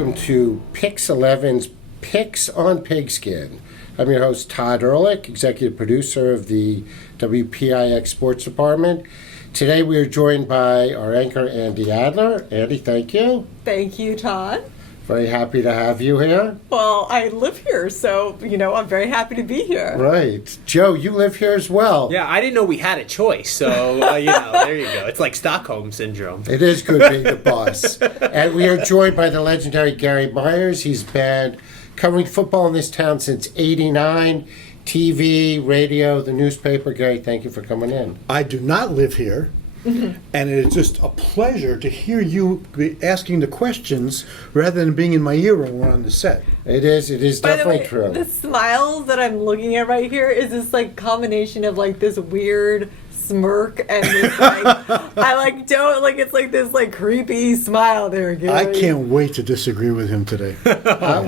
welcome to PIX11's PIX on Pigskin. I'm your host, Todd Ehrlich, executive producer of the WPIX Sports Department. Today we are joined by our anchor, Andy Adler. Andy, thank you. Thank you, Todd. Very happy to have you here. Well, I live here, so, I'm very happy to be here. Right. Joe, you live here as well. Yeah, I didn't know we had a choice, so, there you go. It's like Stockholm Syndrome. It is good being the boss. And we are joined by the legendary Gary Myers. He's been covering football in this town since '89. TV, radio, the newspaper. Gary, thank you for coming in. I do not live here, and it is just a pleasure to hear you be asking the questions rather than being in my ear when we're on the set. It is By definitely the way, true. The smiles that I'm looking at right here is this combination of this weird smirk and this it's this creepy smile there, Gary. I can't wait to disagree with him today.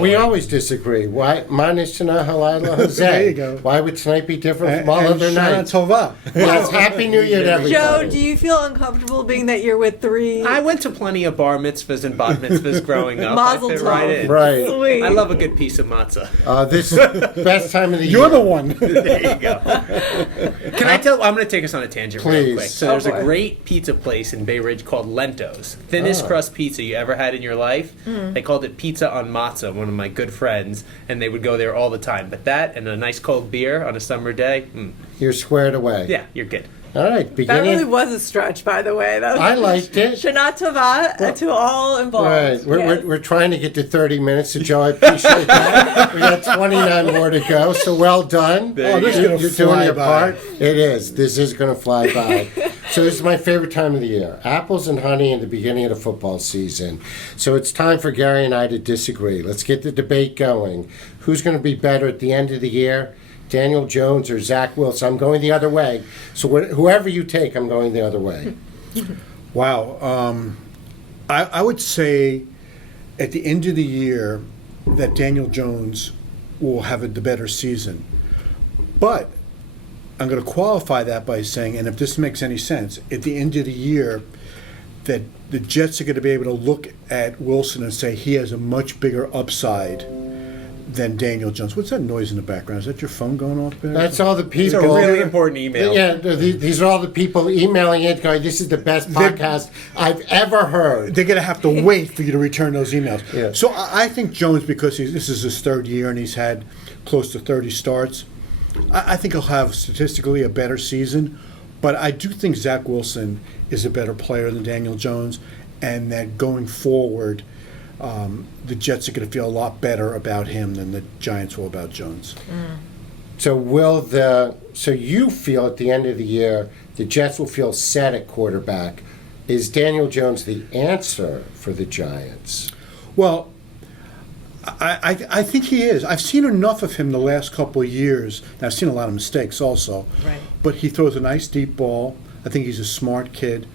We always disagree. Why? Manishana Halila Jose. There you go. Why would tonight be different from all other Shana nights? Tova. Yes, Happy New Year to everybody. Joe, do you feel uncomfortable being that you're with three? I went to plenty of bar mitzvahs and bat mitzvahs growing up. Mazel I fit tov. right in. Right. Sweet. I love a good piece of matzah. This is best time of the year. You're the one. There you go. Can I tell? I'm going to take us on a tangent real Please. quick. So Oh, there's boy. a great pizza place in Bay Ridge called Lento's. Thinnest crust pizza you ever had in your life. They called it pizza on matzah, one of my good friends, and they would go there all the time. But that and a nice cold beer on a summer day, You're squared away. yeah, you're good. All right, That beginning. really was a stretch, by the way. That was I liked it. Shana Tova to all involved. Right, Yes. we're trying to get to 30 minutes, so Joe, I appreciate that. We got 29 more to go, so well done. Oh, this is You're going to doing fly your by. part. It is. This is going to fly by. So this is my favorite time of the year. Apples and honey in the beginning of the football season. So it's time for Gary and I to disagree. Let's get the debate going. Who's going to be better at the end of the year? Daniel Jones or Zach Wilson? I'm going the other way. So whoever you take, I'm going the other way. Wow. I would say at the end of the year that Daniel Jones will have the better season. But I'm going to qualify that by saying, and if this makes any sense, at the end of the year that the Jets are going to be able to look at Wilson and say he has a much bigger upside than Daniel Jones. What's that noise in the background? Is that your phone going off there? That's all the It's people. a really important email. Yeah, these are all the people emailing in going, this is the best podcast I've ever heard. They're going to have to wait for you to return those emails. Yeah. So I think Jones, because this is his third year and he's had close to 30 starts, I think he'll have statistically a better season. But I do think Zach Wilson is a better player than Daniel Jones, and that going forward, the Jets are going to feel a lot better about him than the Giants will about Jones. So so you feel at the end of the year the Jets will feel set at quarterback. Is Daniel Jones the answer for the Giants? Well, I think he is. I've seen enough of him the last couple of years. And I've seen a lot of mistakes also. Right. But he throws a nice deep ball. I think he's a smart kid.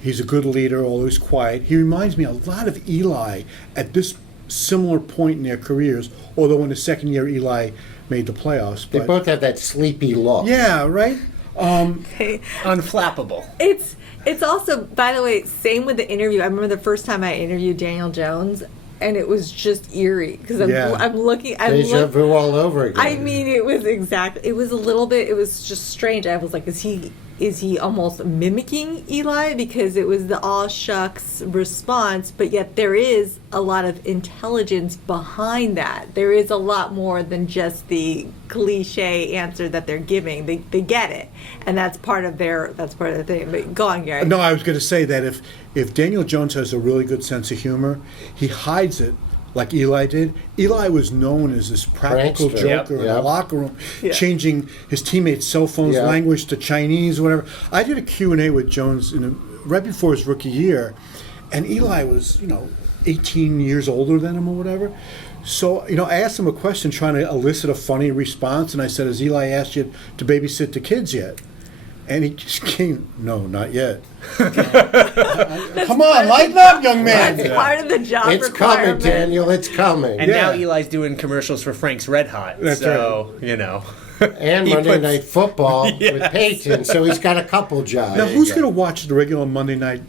He's a good leader, although he's quiet. He reminds me a lot of Eli at this similar point in their careers, although in the second year Eli made the playoffs. They But both have that sleepy look. yeah, right? Unflappable. It's also, by the way, same with the interview. I remember the first time I interviewed Daniel Jones, and it was just eerie because I'm looking. Deja vu all over again. I mean, it was it was a little bit. It was just strange. I was like, is he almost mimicking Eli, because it was the all shucks response, but yet there is a lot of intelligence behind that. There is a lot more than just the cliche answer that they're giving. They get it, and that's part of their thing. But go on, Gary. No, I was going to say that if Daniel Jones has a really good sense of humor, he hides it like Eli did. Eli was known as this practical Prankster. joker Yep. in the locker room, Yeah. changing his teammates' cell phones Yeah. language to Chinese or whatever. I did a Q&A with Jones right before his rookie year, and Eli was, 18 years older than him or whatever. So, I asked him a question trying to elicit a funny response, and I said, has Eli asked you to babysit the kids yet? And he just came, no, not yet. Come on, lighten up, young man. That's part of the job It's coming, requirement. Daniel. It's coming. And now Yeah. Eli's doing commercials for Frank's Red Hot. That's so, And He Monday puts- Night Football with Yes. Peyton, so he's got a couple jobs. Now, who's going to watch the regular Monday night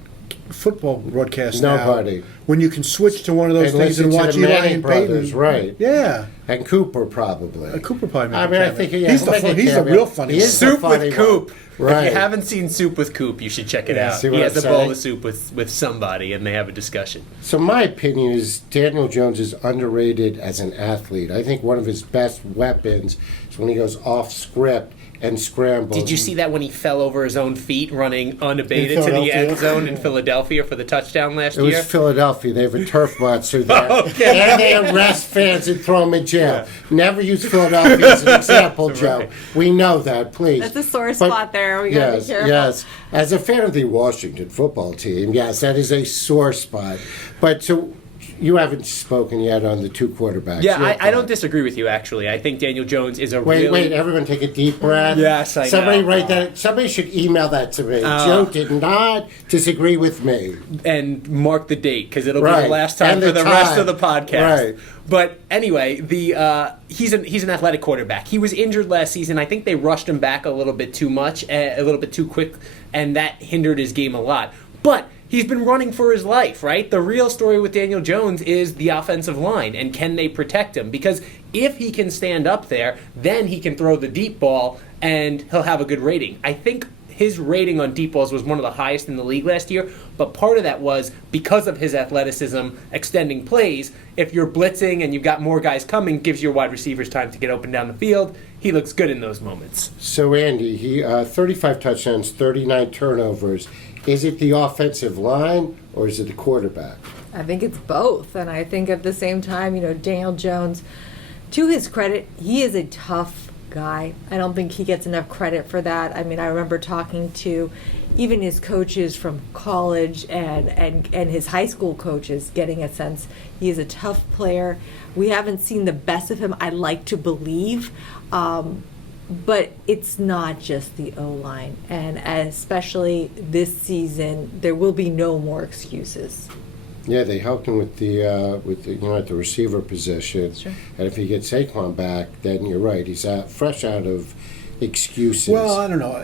football broadcast now? Nobody. when you can switch to one of those And things and listen to watch the Eli Manning and brothers, Peyton. right. Yeah. And Cooper probably. Cooper probably I made mean, a I cameo. think yeah, he's he's a real funny He guy. is the Soup funny with Coop. one. Right. If you haven't seen Soup with Coop, you should check it out. See He what has I'm a bowl saying? of soup with somebody, and they have a discussion. So my opinion is Daniel Jones is underrated as an athlete. I think one of his best weapons is when he goes off script and scrambles. Did you see that when he fell over his own feet running unabated In to the Philadelphia? end zone in Philadelphia for the touchdown last It was year? Philadelphia. They have a turf monster there. Okay. And they arrest fans and throw them in jail. Never use Philadelphia as an example, Joe. Right. We know that, please. That's a sore But- spot there. We gotta yes, be careful. yes. As a fan of the Washington football team, yes, that is a sore spot. But so you haven't spoken yet on the two quarterbacks. Yeah, Your I don't thought. disagree with you, actually. I think Daniel Jones is a Wait, really... wait! Everyone, take a deep breath. Yes, I Somebody know. write that. Somebody should email that to me. Joe did not disagree with me. And mark the date, because it'll be Right. the last time And for the the rest time. of the podcast. Right. But anyway, he's an athletic quarterback. He was injured last season. I think they rushed him back a little bit too much, a little bit too quick, and that hindered his game a lot. But he's been running for his life, right? The real story with Daniel Jones is the offensive line, and can they protect him? Because if he can stand up there, then he can throw the deep ball, and he'll have a good rating. I think his rating on deep balls was one of the highest in the league last year, but part of that was because of his athleticism extending plays. If you're blitzing and you've got more guys coming, gives your wide receivers time to get open down the field. He looks good in those moments. So Andy, he 35 touchdowns, 39 turnovers. Is it the offensive line or is it the quarterback? I think it's both. And I think at the same time, Daniel Jones, to his credit, he is a tough guy. I don't think he gets enough credit for that. I mean, I remember talking to even his coaches from college and his high school coaches, getting a sense he is a tough player. We haven't seen the best of him, I like to believe. But it's not just the O-line, and especially this season, there will be no more excuses. Yeah, they helped him with the at the receiver position. Sure. And if he gets Saquon back, then you're right. He's fresh out of excuses. Well, I don't know.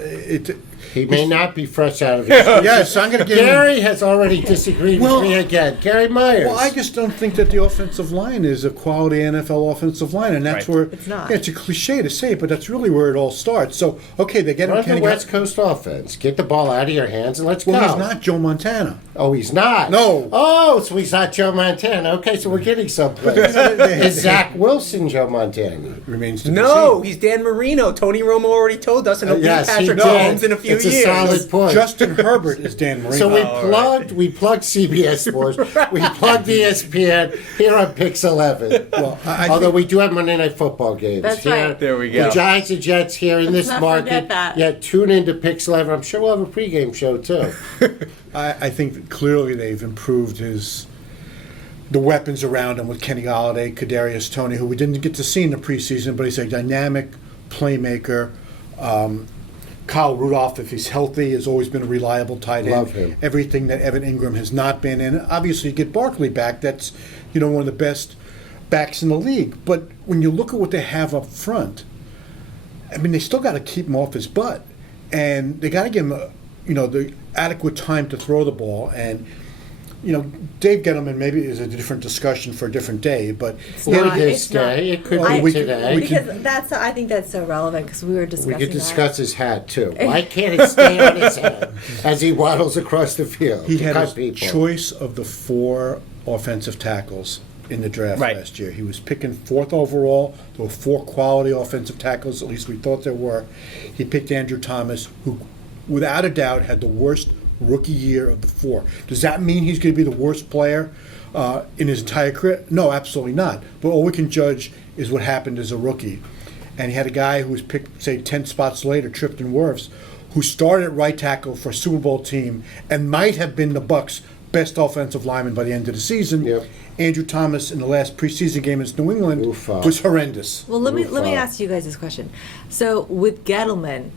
He may not be fresh out of excuses. Yes, I'm going to give him. Gary has already disagreed Well- with me again. Gary Myers. Well, I just don't think that the offensive line is a quality NFL offensive line, and that's Right. where It's not. Yeah, it's a cliche to say, but that's really where it all starts. So, okay, they get him. Run Kenny the West Coast offense. Get the ball out of your hands and let's Well, go. he's not Joe Montana. Oh, he's not? No. Oh, so he's not Joe Montana. Okay, so we're getting someplace. Is Zach Wilson Joe Montana? Remains to be No, seen. he's Dan Marino. Tony Romo already told us, and he'll beat Yes, he Patrick did. Mahomes in a few It's years. a solid point. Justin Herbert is Dan Marino. So right. we plugged CBS Sports, we plugged ESPN here on PIX 11. Well, I Although think- we do have Monday Night Football games. That's here. right. There we go. The Giants and Jets here in this not market. forget that. Yeah, tune into PIX 11. I'm sure we'll have a pregame show too. I think that clearly they've improved the weapons around him with Kenny Golladay, Kadarius Toney, who we didn't get to see in the preseason, but he's a dynamic playmaker. Kyle Rudolph, if he's healthy, has always been a reliable tight end. Love him. Everything that Evan Ingram has not been. And obviously, you get Barkley back. That's one of the best backs in the league. But when you look at what they have up front, I mean, they still got to keep him off his butt, and they got to give him the adequate time to throw the ball. And Dave Gettleman maybe is a different discussion for a different day, but Or not- this it's not. day. It could Well, be we today. Because I think that's so relevant because we were We discussing could that. discuss his hat too. Why can't it stay on his head as he waddles across the field? he to had cut his people? choice of the 4 offensive tackles in the draft Right. last year. He was picking 4th overall. There were 4 quality offensive tackles, at least we thought there were. He picked Andrew Thomas, who, without a doubt, had the worst rookie year of the 4. Does that mean he's going to be the worst player in his entire career? No, absolutely not. But all we can judge is what happened as a rookie. And he had a guy who was picked, say, 10 spots later, Tripton Wirfs, who started at right tackle for a Super Bowl team and might have been the Bucs' best offensive lineman by the end of the season. Yep. Andrew Thomas in the last preseason game against New England Oofa. was horrendous. Well, let me Oof. ask you guys this question. So with Gettleman,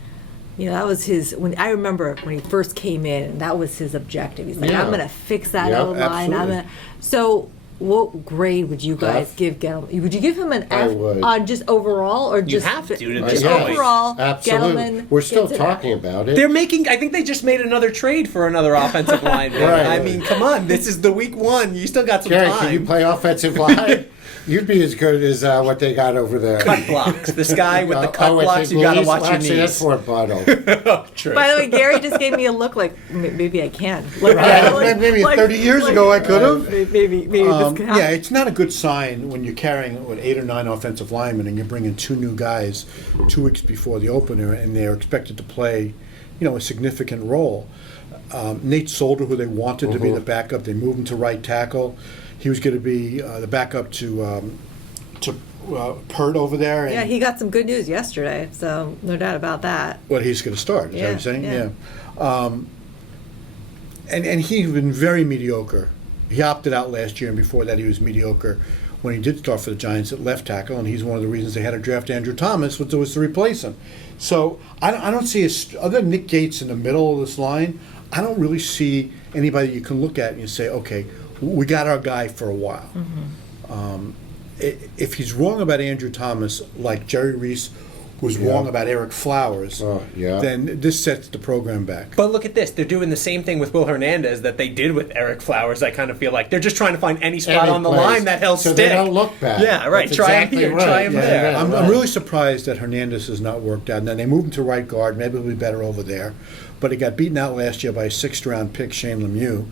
that was his. When I remember when he first came in, that was his objective. He's like, Yeah. I'm going to fix that Yeah, O line. absolutely. So what grade would you guys F. give Gettleman? Would you give him an I F would. on just overall, or just have to at just this point. overall? Absolutely. Gettleman We're still gets an F. talking about it. They're making. I think they just made another trade for another offensive lineman. Right. I mean, come on. This is the week one. You still got some Gary, time. can you play offensive line? You'd be as good as what they got over there. cut blocks? This guy with the cut I blocks. think You got to Louise- watch your actually, that's knees. Fort Bottle. True. By the way, Gary just gave me a look like maybe I can. Like, Yeah, maybe 30 years ago I could have. Maybe this could happen. Yeah, it's not a good sign when you're carrying 8 or 9 offensive linemen and you're bringing 2 new guys 2 weeks before the opener, and they're expected to play, a significant role. Nate Solder, who they wanted to be the backup, they moved him to right tackle. He was going to be the backup to Pert over there. And Yeah, he got some good news yesterday, so no doubt about that. What, he's going to start? Is that what you're saying? Yeah. And he's been very mediocre. He opted out last year, and before that he was mediocre when he did start for the Giants at left tackle, and he's one of the reasons they had to draft Andrew Thomas, was to replace him. So I don't see, other than Nick Gates in the middle of this line, I don't really see anybody you can look at and you say, okay, we got our guy for a while. If he's wrong about Andrew Thomas, like Jerry Reese was wrong about Eric Flowers, then this sets the program back. But look at this. They're doing the same thing with Will Hernandez that they did with Eric Flowers, I kind of feel like. They're just trying to find any spot Any on the place. line that he'll So stick. they don't look bad. Yeah, right. That's Try exactly him here, right. try him Yeah, there. yeah. I'm really surprised that Hernandez has not worked out. Now, they moved him to right guard. Maybe he'll be better over there. But he got beaten out last year by a 6th-round pick, Shane Lemieux.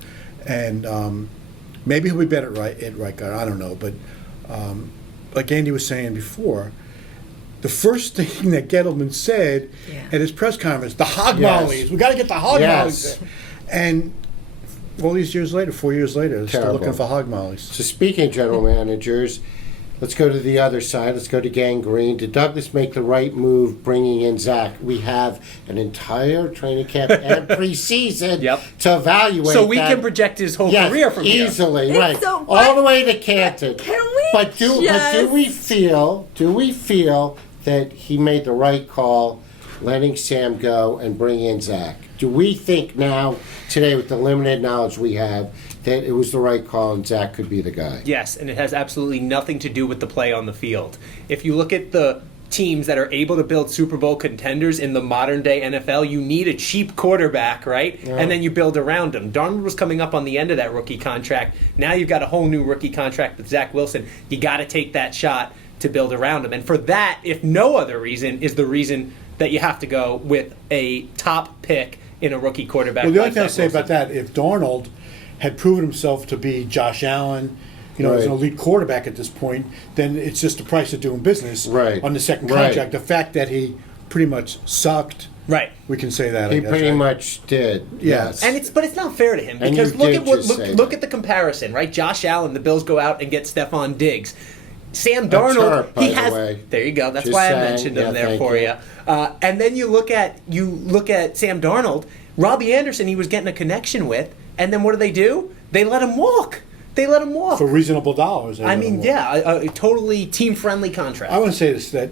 And maybe he'll be better at right guard. I don't know. But like Andy was saying before, the first thing that Gettleman said at his press conference, the hog mollies. We got to get the hog mollies. And all these years later, 4 years later, they're still looking for hog mollies. So speaking of general managers, let's go to the other side. Let's go to Gang Green. Did Douglas make the right move bringing in Zach? We have an entire training camp and preseason to evaluate So we that. can project his whole career from here. Easily, right. So, all the way to Canton. Can we But do we feel that he made the right call letting Sam go and bring in Zach? Do we think now, today, with the limited knowledge we have, that it was the right call and Zach could be the guy? Yes, and it has absolutely nothing to do with the play on the field. If you look at the teams that are able to build Super Bowl contenders in the modern day NFL, you need a cheap quarterback, right? Yeah. And then you build around him. Darnold was coming up on the end of that rookie contract. Now you've got a whole new rookie contract with Zach Wilson. You got to take that shot to build around him. And for that, if no other reason, is the reason that you have to go with a top pick in a rookie quarterback. Well, the only like thing I'll Zach say Wilson. about that, if Darnold had proven himself to be Josh Allen, as an Right. elite quarterback at this point, then it's just the price of doing business Right. on the second Right. contract. The fact that he pretty much sucked, Right. we can say that. He I guess, pretty right? much did. Yeah. Yes. And it's not fair to him And because you look did at what just say look that. at the comparison, right? Josh Allen, the Bills go out and get Stephon Diggs. Sam That's Darnold, hurt, by he the has. way. There you go. That's Just why saying. I mentioned him Yeah, there thank for you. you. And then you look at Sam Darnold. Robbie Anderson, he was getting a connection with, and then what do? They let him walk. For reasonable dollars. I mean, a totally team-friendly contract. I want to say this, that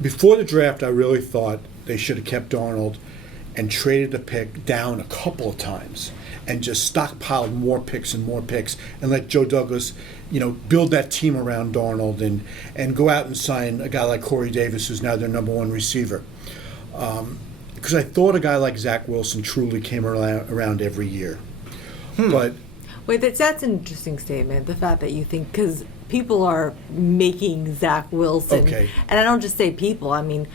before the draft, I really thought they should have kept Darnold and traded the pick down a couple of times and just stockpiled more picks and let Joe Douglas, build that team around Darnold and go out and sign a guy like Corey Davis, who's now their number 1 receiver. Because I thought a guy like Zach Wilson truly came around every year. But Wait, that's an interesting statement. The fact that you think, because people are making Zach Wilson, Okay. and I don't just say people. I mean,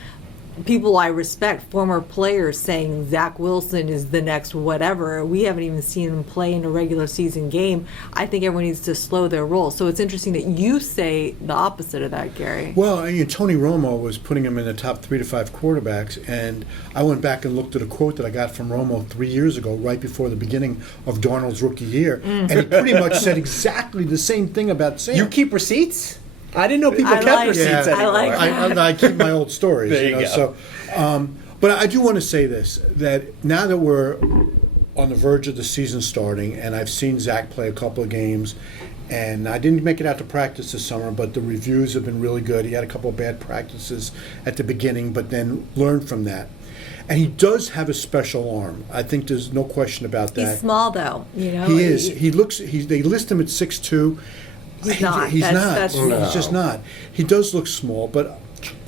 people I respect, former players saying Zach Wilson is the next whatever. We haven't even seen him play in a regular season game. I think everyone needs to slow their roll. So it's interesting that you say the opposite of that, Gary. Well, Tony Romo was putting him in the top 3 to 5 quarterbacks, and I went back and looked at a quote that I got from Romo 3 years ago, right before the beginning of Darnold's rookie year, and he pretty much said exactly the same thing about Sam. You keep receipts? I didn't know people I kept like receipts that. I anymore. like that. I keep my old stories. There you go. So, but I do want to say this, that now that we're on the verge of the season starting, and I've seen Zach play a couple of games, And I didn't make it out to practice this summer, but the reviews have been really good. He had a couple of bad practices at the beginning, but then learned from that. And he does have a special arm. I think there's no question about that. He's small, though. You know, He is. He looks. They list him at 6'2". He's not. He's That's- not. that's- He's just not. He does look small, but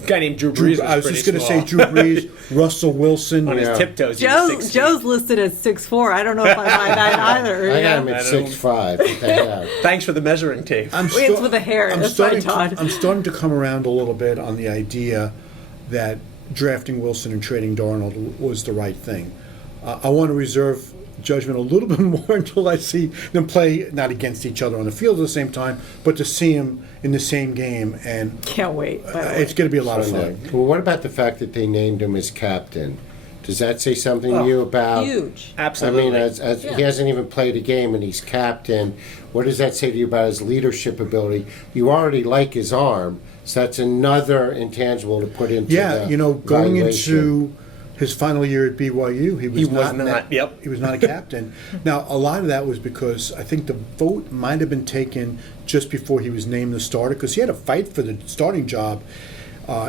A guy named Drew Brees I was pretty just going to small. say Drew Brees, Russell Wilson. On his Yeah. tiptoes. He was 6 feet. Joe's listed as 6'4". I don't know if I buy that either. I you got know? him at I don't- 6'5". What the hell? Thanks for the measuring tape. It's with the hair. That's fine, Todd. I'm starting to come around a little bit on the idea that drafting Wilson and trading Darnold was the right thing. I want to reserve judgment a little bit more until I see them play, not against each other on the field at the same time, but to see them in the same game. And Can't wait. by the way. it's going to be a lot of Sunday. fun. Well, what about the fact that they named him as captain? Does that say something to you about? Huge. Absolutely. I mean, as he hasn't even played a game and he's captain. What does that say to you about his leadership ability? You already like his arm, so that's another intangible to put into Yeah, the going evaluation. into his final year at BYU, he was was not, that- yep. He was not a captain. Now, a lot of that was because I think the vote might have been taken just before he was named the starter, because he had a fight for the starting job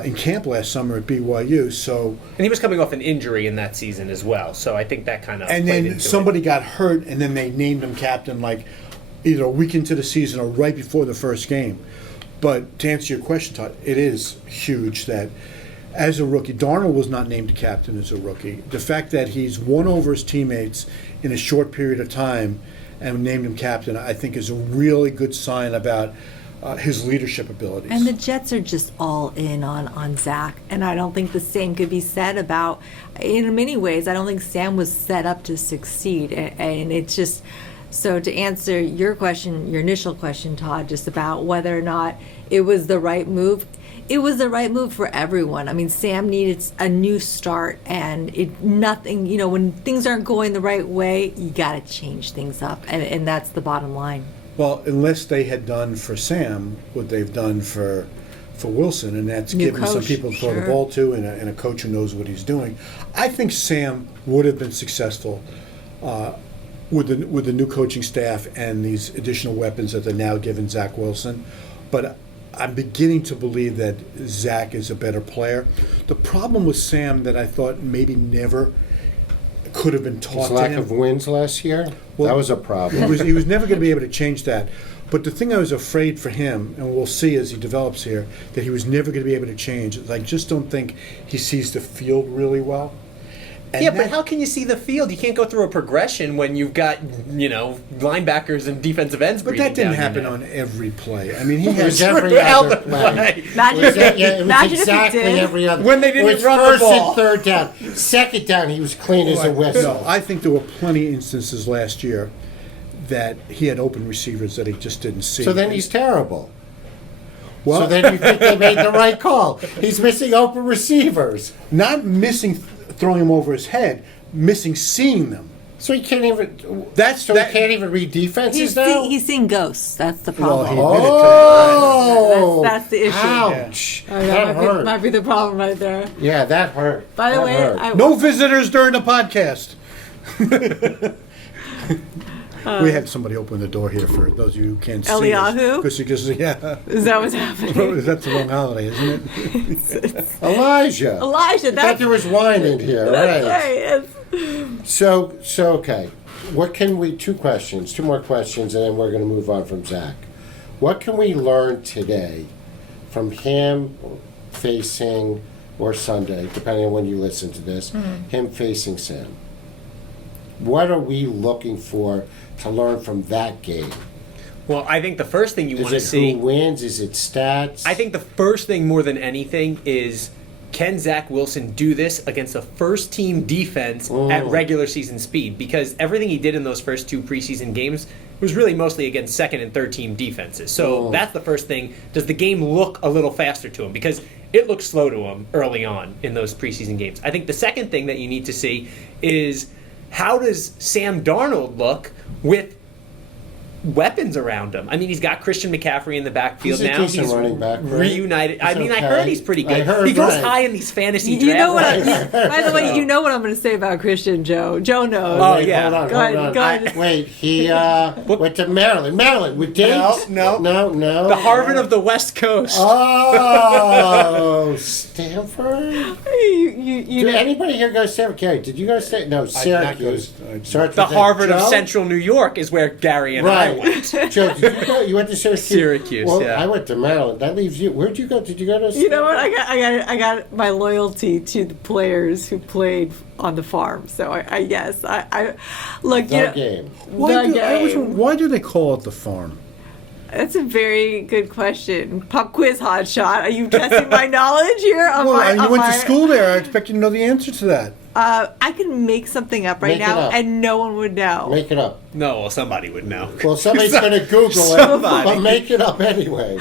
in camp last summer at BYU. So, And he was coming off an injury in that season as well, so I think that kind of and played then into somebody got hurt, and then they named him captain like either a week into the season or right before the first game. But to answer your question, Todd, it is huge that as a rookie, Darnold was not named a captain as a rookie. The fact that he's won over his teammates in a short period of time and named him captain, I think is a really good sign about his leadership abilities. And the Jets are just all in on Zach, and I don't think the same could be said about. In many ways, I don't think Sam was set up to succeed, and it's just. So to answer your question, your initial question, Todd, just about whether or not it was the right move. It was the right move for everyone. I mean, Sam needed a new start, and nothing. When things aren't going the right way, you got to change things up, and that's the bottom line. Well, unless they had done for Sam what they've done for Wilson, and that's New giving some coach, people to throw the sure. ball to and a coach who knows what he's doing. I think Sam would have been successful with the new coaching staff and these additional weapons that they're now giving Zach Wilson. But I'm beginning to believe that Zach is a better player. The problem with Sam that I thought maybe never could have been taught His to lack him. of wins last year? Well, that was a He problem. was never going to be able to change that. But the thing I was afraid for him, and we'll see as he develops here, that he was never going to be able to change. I just don't think he sees the field really well. And Yeah, that- but how can you see the field? You can't go through a progression when you've got, linebackers and defensive ends. But breathing that didn't down your happen neck. on every play. I mean, he It has was every Hell other no play. way. Imagine It was, if it was imagine if it exactly did. every other. When they didn't it was run the first ball. and third down. Second down, he was clean as a whistle. No, I think there were plenty of instances last year that he had open receivers that he just didn't see. So then he's terrible. well, So then you think they made the right call. He's missing open receivers. not missing throwing him over his head, missing seeing them. So he can't even. That- he can't even read defenses now. He's seeing ghosts. That's the Well, problem. he- Oh, That's the issue. Ouch! Oh, that That hurt. might be the problem right there. Yeah, that hurt. By the That way, hurt. No visitors during the podcast. We had somebody open the door here for those of you who can't see. Eliyahu? Because yeah. Is that what's happening? That's the wrong holiday, isn't it? Elijah. Elijah, I thought that's there was wine in here, that's right? right. Yes. So okay. What can we? Two more questions, and then we're going to move on from Zach. What can we learn today from him facing, or Sunday, depending on when you listen to this, him facing Sam? What are we looking for to learn from that game? Well, I think the first thing you want to Is it see. who wins? Is it stats? I think the first thing more than anything is, can Zach Wilson do this against a first-team defense at regular season speed? Because everything he did in those first two preseason games was really mostly against second and third-team defenses. So that's the first thing. Does the game look a little faster to him? Because it looked slow to him early on in those preseason games. I think the second thing that you need to see is, how does Sam Darnold look with weapons around him. I mean, he's got Christian McCaffrey in the backfield He's a now. decent running back, right? Reunited. I mean, I okay. heard he's pretty good. I heard, he goes right. high in these fantasy You know what? drafts. By the way, you know what I'm going to say about Christian, Joe. Joe knows. Oh, Wait, yeah. Hold on, Go ahead, hold on. go ahead. Wait, he went to Maryland. Maryland with dates? No. No. The Harvard of the West Coast. Oh, Stanford? You Did know. anybody here go to Stanford? Gary, did you go to Stanford? No, Syracuse. Starts The with Harvard of Joe? Central New York is where Gary and I Right. went. Joe, did you go? You went to Syracuse? Syracuse, Well, yeah. I went to Maryland. That leaves you. Where'd you go? Did you go to You know what? I got my loyalty to the players who played on the farm. So I guess I look. The you know, game. Why do they call it the farm? That's a very good question. Pop quiz hotshot. Are you testing my knowledge here? You went to school there. I expect you to know the answer to that. I can make something up right Make it now, up. and no one would know. Make it up. No, well, somebody would know. Well, somebody's going to Google it, Somebody. but make it up anyway.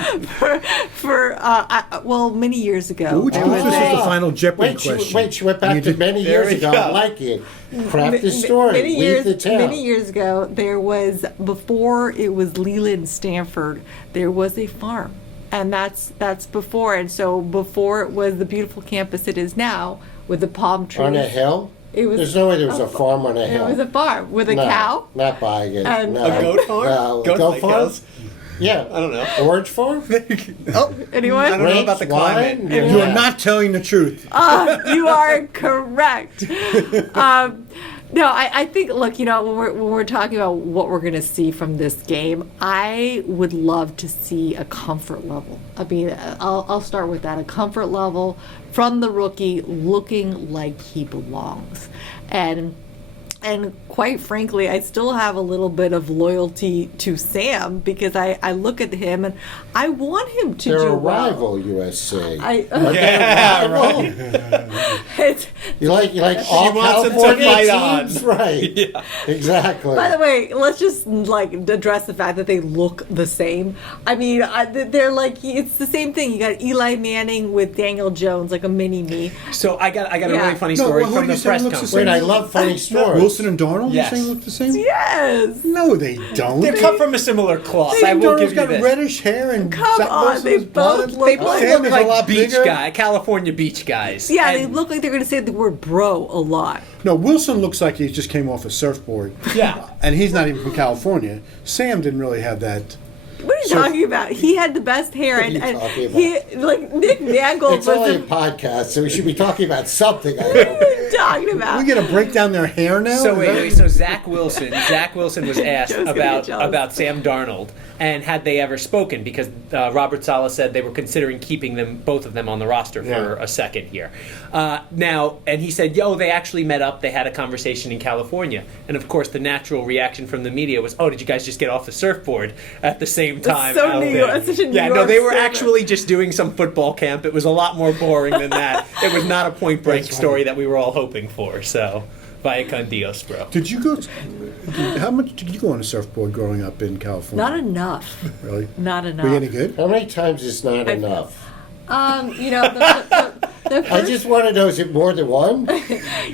Well, many years ago. Who would you I think was this was a- the final Jeopardy Wait, question? she went back You to did- many There years we ago. go. I like it. Craft the story. Weave the tale. Many years ago, there was, before it was Leland Stanford, there was a farm. And that's before. And so before it was the beautiful campus it is now, with the palm trees. On a hill? It was There's no way there was a farm on a It hill. was a farm with a No, cow. Not buying it. And- No. A goat farm? No, Goats goat like farm? cows? Yeah. I don't know. Orange farm? Oh, Anyone? I don't know about the Grapes, climate. wine? Yeah. You are not telling the truth. You are correct. No, I think, look, you know, when we're talking about what we're going to see from this game, I would love to see a comfort level. I mean, I'll start with that. A comfort level from the rookie looking like he belongs. And quite frankly, I still have a little bit of loyalty to Sam because I look at him and I want him to They're do a well. rival, USC. Yeah, right. It's- You like all wants them to California fight teams? on. Right. Yeah. Exactly. By the way, let's just like address the fact that they look the same. I mean, they're like, it's the same thing. You got Eli Manning with Daniel Jones, like a mini me. So I got a Yeah. really funny No, story who from do the you say press looks the conference. same? Wait, I love funny stories. Wilson and Darnold, Yes. you saying look the same? Yes. No, they don't. They're cut from a similar cloth. I Sam will Darnold's give you got this. reddish hair and Come Zach on, Wilson they is both blonde. look They like- both Sam look is a lot like beach bigger. guy, California beach guys. Yeah, And- they look like they're going to say the word bro a lot. No, Wilson looks like he just came off a surfboard. Yeah. And he's not even from California. Sam didn't really have that. What are you talking about? He had the best hair, What are you and talking he like Nick Mangold It's was only a the, podcast, so we should be talking about something. I what are hope. you talking about? We get to break down their hair now? So Is that- wait, so Zach Wilson was asked Joe's gonna get jealous. about Sam Darnold and had they ever spoken because Robert Saleh said they were considering keeping both of them on the roster for Yeah. a second here. Now, and he said, they actually met up. They had a conversation in California, and of course, the natural reaction from the media was, "Oh, did you guys just get off the surfboard at the same time?" so out New there?" York- that's such a New Yeah, no, York they were statement. actually just doing some football camp. It was a lot more boring than that. It was not a Point Break story that we were all hoping for. So, vaya con Dios, bro. Did you go? How much did you go on a surfboard growing up in California? Not enough. Really? Not enough. Were you any good? How many times is not enough? You know, the I first, just want to know, is it more than one?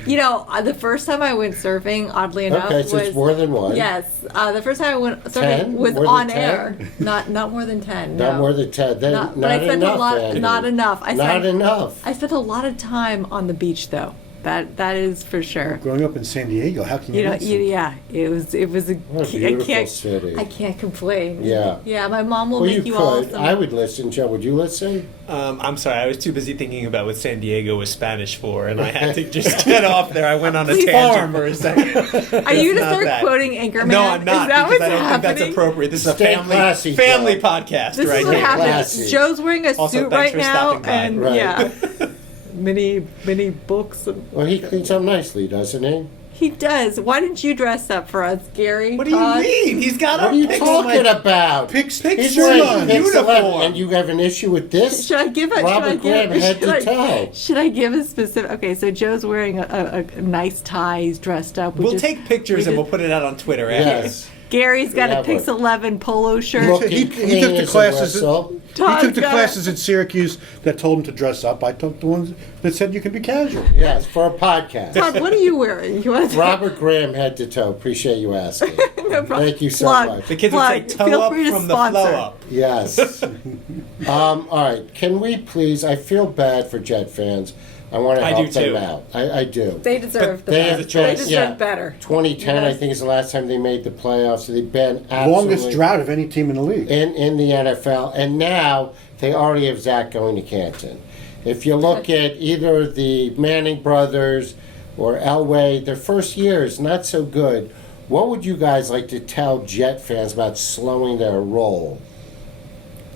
you know, the first time I went surfing, oddly enough, Okay, so was it's more than one. yes. The first time I went surfing 10? was More than on 10? air. Not more than 10. Not no. more than 10. Then Not- not, but I spent enough. a lot. Andy. Not enough. Not enough. I spent a lot of time on the beach, though. That is for sure. Growing up in San Diego, how can you? You know, not yeah, it was a. What a beautiful city. I can't complain. Yeah. Yeah, my mom will Well, make you you all could. some. I would listen. Joe, would you listen? I'm sorry, I was too busy thinking about what San Diego was Spanish for, and I had to just get off there. I went on a Please. tangent Farm. for a second. Are you It's gonna not start that. quoting Anchorman? No, I'm not, Is that because what's I don't happening? think that's appropriate. This is a Stay family classy, family Joe. podcast This right is what here. happens. Classy. Joe's wearing a Also, suit thanks right for now, stopping by. and Right. yeah, many books. And Well, he cleans up nicely, doesn't he? he does. Why didn't you dress up for us, Gary? What do you Todd? mean? He's got What a are you Pigs talking about? Pigs He's shirt wearing on. Pigs Uniform. 11, and you have an issue with this? Should I give it? Robert Graham head to toe. Should I give a specific? Okay, so Joe's wearing a nice tie. He's dressed up. We'll take pictures and we'll put it out on Twitter after. Yes. Gary's got Yeah, a Pix but- 11 polo shirt. Look, He clean took the as a classes. whistle. He Todd's took the got classes at Syracuse that told him to dress up. I took the ones that said you can be casual. Yes, for a podcast. Todd, what are you wearing? You want to Robert Graham head to toe. Appreciate you asking. No problem. Thank you so Plug. much. The kids Plug. would say toe Feel up free to from the flow sponsor. up. Yes. All right. Can we please? I feel bad for Jet fans. I want to I help do, them too. out. I do. They deserve the They best. have They chance, deserve yeah. better. 2010, I Yes. think, is the last time they made the playoffs. They've been absolutely Longest drought of any team in the league. in the NFL, and now they already have Zach going to Canton. If you look at either the Manning brothers or Elway, their first year is not so good. What would you guys like to tell Jet fans about slowing their roll?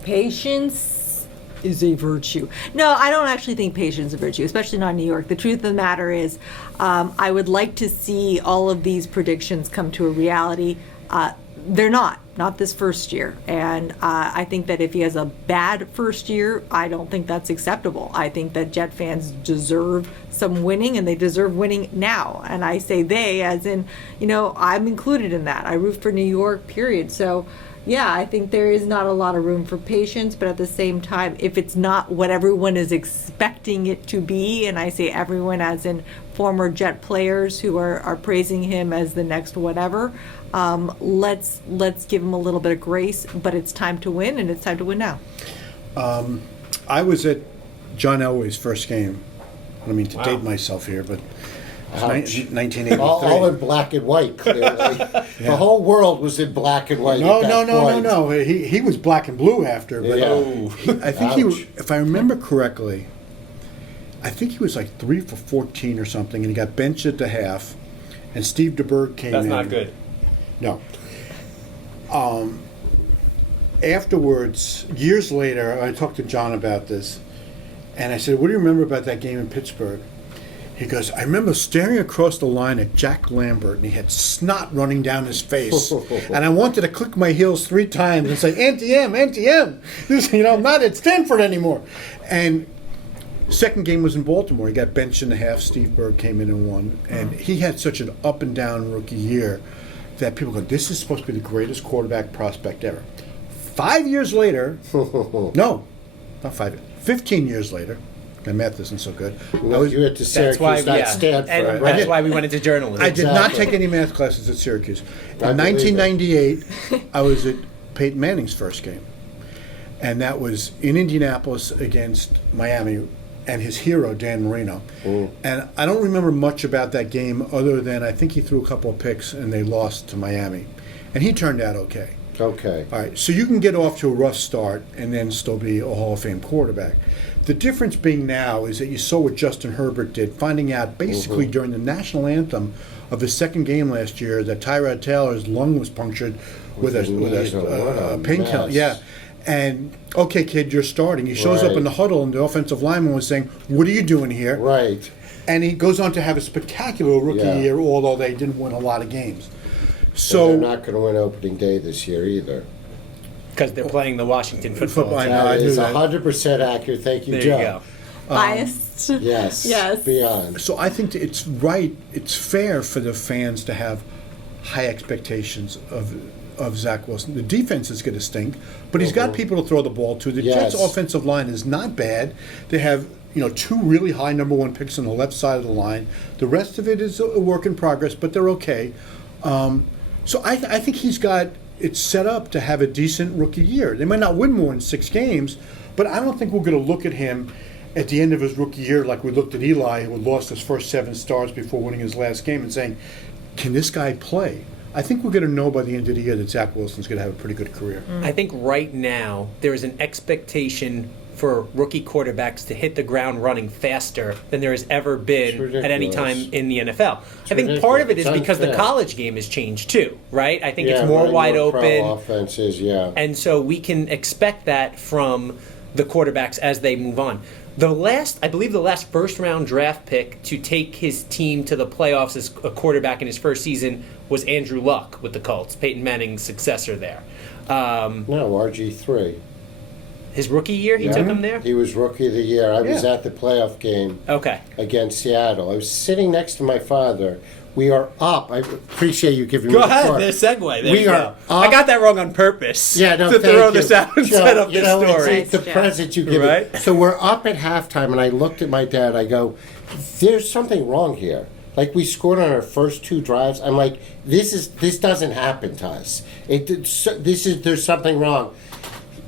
Patience is a virtue. No, I don't actually think patience is a virtue, especially not in New York. The truth of the matter is, I would like to see all of these predictions come to a reality. They're not this first year. And I think that if he has a bad first year, I don't think that's acceptable. I think that Jet fans deserve some winning, and they deserve winning now. And I say they, as in, I'm included in that. I root for New York, period. So, yeah, I think there is not a lot of room for patience, but at the same time, if it's not what everyone is expecting it to be, and I say everyone as in former Jet players who are praising him as the next whatever, let's give him a little bit of grace, but it's time to win, and it's time to win now. I was at John Elway's first game. I don't mean to date myself here, but it was Ouch. 1983. All in black and white, clearly. The whole world was in black and white. No, at no, that no, no, point. no. He was black and blue after. But Yeah. I think he, Ouch. if I remember correctly, I think he was like 3 for 14 or something, and he got benched at the half, and Steve DeBerg came That's in. not good. No. Afterwards, years later, I talked to John about this, and I said, "What do you remember about that game in Pittsburgh?" He goes, "I remember staring across the line at Jack Lambert, and he had snot running down his face, and I wanted to click my heels 3 times and say, NTM, NTM. This, I'm not at Stanford anymore." And second game was in Baltimore. He got benched in the half. Steve Berg came in and won, and he had such an up and down rookie year that people go, "This is supposed to be the greatest quarterback prospect ever." 5 years later, no, not 5, 15 years later, my math isn't so good. You went to Syracuse, not Stanford. And right? that's why we went into journalism. I did not Exactly. take any math classes at Syracuse. I In believe it. 1998, I was at Peyton Manning's first game, and that was in Indianapolis against Miami and his hero, Dan Marino. And I don't remember much about that game other than I think he threw a couple of picks and they lost to Miami. And he turned out okay. Okay. All right, so you can get off to a rough start and then still be a Hall of Fame quarterback. The difference being now is that you saw what Justin Herbert did, finding out basically during the national anthem of the second game last year that Tyrod Taylor's lung was punctured with his knees, what a a painkiller. mess. Yeah. And, okay, kid, you're starting. He shows up Right. in the huddle, and the offensive lineman was saying, "What are you doing here?" Right. And he goes on to have a spectacular rookie Yeah. year, although they didn't win a lot of games. So they're So, not going to win opening day this year either. Because they're playing the Washington football Football, I team. know, I That knew is that. 100% accurate. Thank you, There Joe. you go. Biased. Yes. Yes. Beyond. So I think that it's right, it's fair for the fans to have high expectations of Zach Wilson. The defense is going to stink, but he's got people to throw the ball to. The Yes. Jets' offensive line is not bad. They have 2 really high number 1 picks on the left side of the line. The rest of it is a work in progress, but they're okay. So I think he's got it set up to have a decent rookie year. They might not win more than 6 games, but I don't think we're going to look at him at the end of his rookie year like we looked at Eli, who had lost his first 7 starts before winning his last game, and saying, "Can this guy play?" I think we're going to know by the end of the year that Zach Wilson's going to have a pretty good career. I think right now there is an expectation for rookie quarterbacks to hit the ground running faster than there has ever been at any ridiculous. time in the NFL. I think part of it is ridiculous. It's because the unfair. college game has changed too, right? I think Yeah, it's more running wide pro open. offenses, yeah. And so we can expect that from the quarterbacks as they move on. I believe the last first round draft pick to take his team to the playoffs as a quarterback in his first season was Andrew Luck with the Colts, Peyton Manning's successor there. No, RG3. His rookie year, he took him there? He was Rookie of the Year. I was Yeah. at the playoff game Okay. against Seattle. I was sitting next to my father We are up. I appreciate you giving Go me the ahead. story. There's a segue. There We you go. are up. I got that wrong on purpose. Yeah, no, to thank throw you. this out and Joe, set up you this know, story. It's the Nice, Joe. present you give Right? me. So we're up at halftime, and I looked at my dad. I go, "There's something wrong here. Like we scored on our first 2 drives. I'm like, this doesn't happen to us. There's something wrong."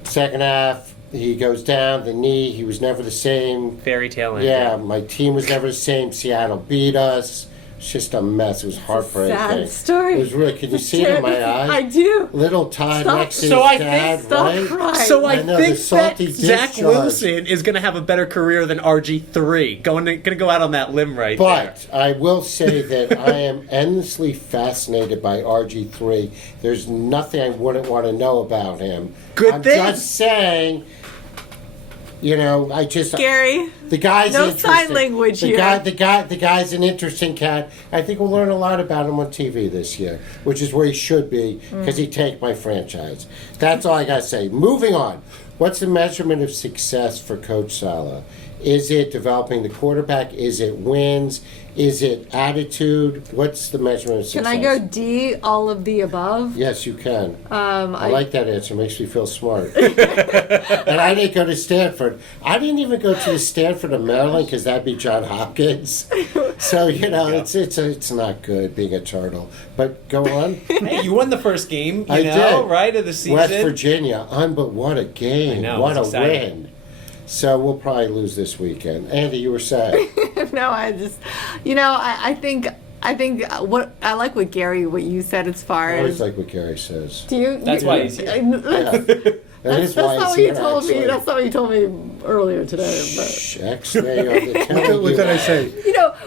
Second half, he goes down the knee. He was never the same. Fairy tale ending. Yeah, my team was never the same. Seattle beat us. It's just a mess. It was heartbreaking. Sad story. It was really. Can you see it in my eyes? I do. Little Todd Stop. next to So his I dad, think- Stop right? crying. So I I know, think the salty that Zach discharge. Wilson is going to have a better career than RG3. Going to go out on that limb right there. But I will say that I am endlessly fascinated by RG3. There's nothing I wouldn't want to know about him. Good I'm thing. just saying. You know, Gary. the guy's No interesting. sign language the here. The guy's an interesting cat. I think we'll learn a lot about him on TV this year, which is where he should be because he take my franchise. That's all I gotta say. Moving on. What's the measurement of success for Coach Sala? Is it developing the quarterback? Is it wins? Is it attitude? What's the measurement of success? Can I go D, all of the above? Yes, you can. I like that answer. Makes me feel smart. And I didn't go to Stanford. I didn't even go to the Stanford of Maryland because that'd be John Hopkins. So you know, it's not good being a turtle. But go on. Hey, you won the first game, I did. right, of the season. West Virginia. But what a game! I know, What it a was exciting. win! So we'll probably lose this weekend. Andy, you were saying. No, I just, I think what I like what Gary, what you said as far I always as. like what Gary says. Do you? That's why he's here. That is That's why not it's what you here, told me. actually. That's not what you told me earlier today. But Shh, X-ray of the telling What you. did I say?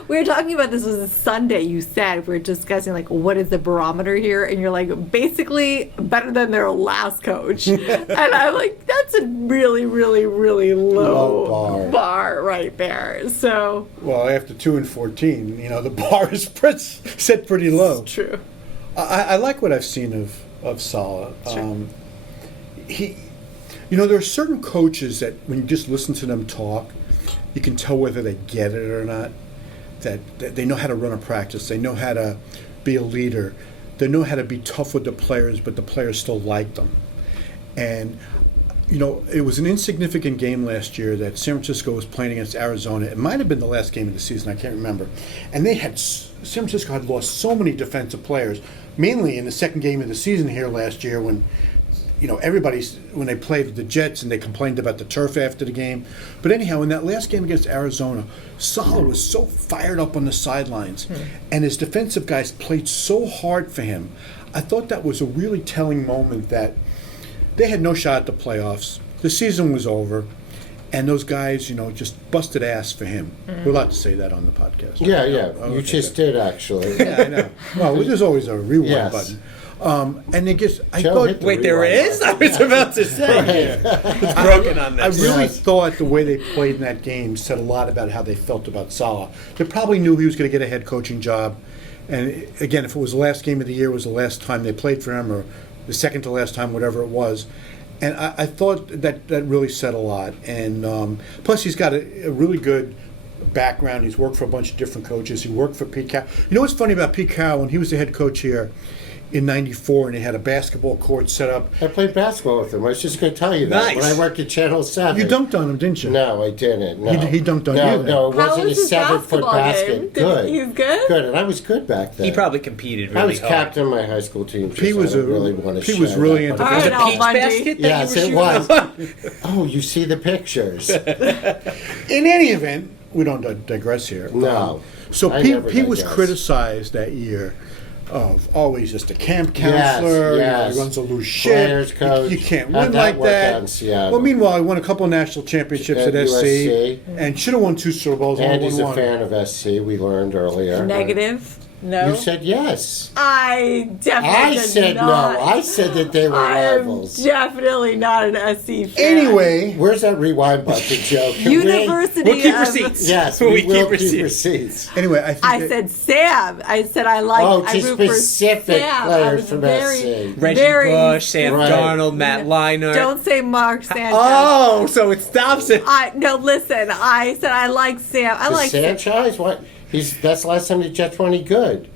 we were talking about this was Sunday. You said we were discussing like what is the barometer here, and you're like basically better than their last coach, and I'm like that's a really, really, really low, Low bar right there. So Well, after 2-14, the bar is set pretty low. it's true. I like what I've seen of Salah. There are certain coaches that when you just listen to them talk, you can tell whether they get it or not. That they know how to run a practice. They know how to be a leader. They know how to be tough with the players, but the players still like them. And it was an insignificant game last year that San Francisco was playing against Arizona. It might have been the last game of the season. I can't remember. And San Francisco had lost so many defensive players, mainly in the second game of the season here last year when when they played the Jets and they complained about the turf after the game. But anyhow, in that last game against Arizona, Salah was so fired up on the sidelines, and his defensive guys played so hard for him. I thought that was a really telling moment that they had no shot at the playoffs. The season was over, and those guys, just busted ass for him. We're allowed to say that on the podcast. Yeah, yeah. Oh, You okay, just good. did, actually. Yeah, I know. Well, there's always a rewind Yes. button. And it just, I Joe thought, hit the Wait, there rewind is? I button. was about to say. It's broken on I this. really Yes. thought the way they played in that game said a lot about how they felt about Salah. They probably knew he was going to get a head coaching job. And again, if it was the last game of the year, it was the last time they played for him, or the second to last time, whatever it was. And I thought that really said a lot. And plus, he's got a really good background. He's worked for a bunch of different coaches. He worked for Pete Carroll. You know what's funny about Pete Carroll? When he was the head coach here in '94, and they had a basketball court set up. I played basketball with him. I was just going to tell you that Nice. when I worked at Channel 7. You dunked on him, didn't you? No, I didn't. No. He dunked on no, you then. No, it How wasn't was a his 7-foot basketball basket. game? Good. He's good? Good, and I was good back then. He probably competed really I was hard. captain of my high school team. He so was I don't really want to he was share really that, into but- All Was right, it Al Peach Bundy. basket that Yes, you were it shooting? was. Oh, you see the pictures. In any event, we don't digress here. No. So I Pete never was digress. criticized that year of always just a camp counselor. Yes. He runs a loose ship. Players coach. You can't How'd win that like work that. out in Seattle? Well, meanwhile, he won a couple of national championships At at SC, USC. and should have won 2 Super Bowls. only Andy's won a one. fan of SC. We learned earlier. Negative. No. You said yes. I definitely I did said not. no. I said that they were I am rivals. definitely not an SC fan. Anyway, Where's that rewind button, Joe? Can University We'll keep of- receipts. Yes, We we keep will keep receipts. receipts. anyway, I think I that- said Sam. I said I like. Oh, I to root for specific Sam. I players was from very, SC. Reggie very- Bush, Sam Right. Darnold, Matt Leinart. Don't say Mark Sanchez. Oh, so it stops it. No, listen. I said I like Sam. I The like Sanchez? What? That's the last time the Jets were any good.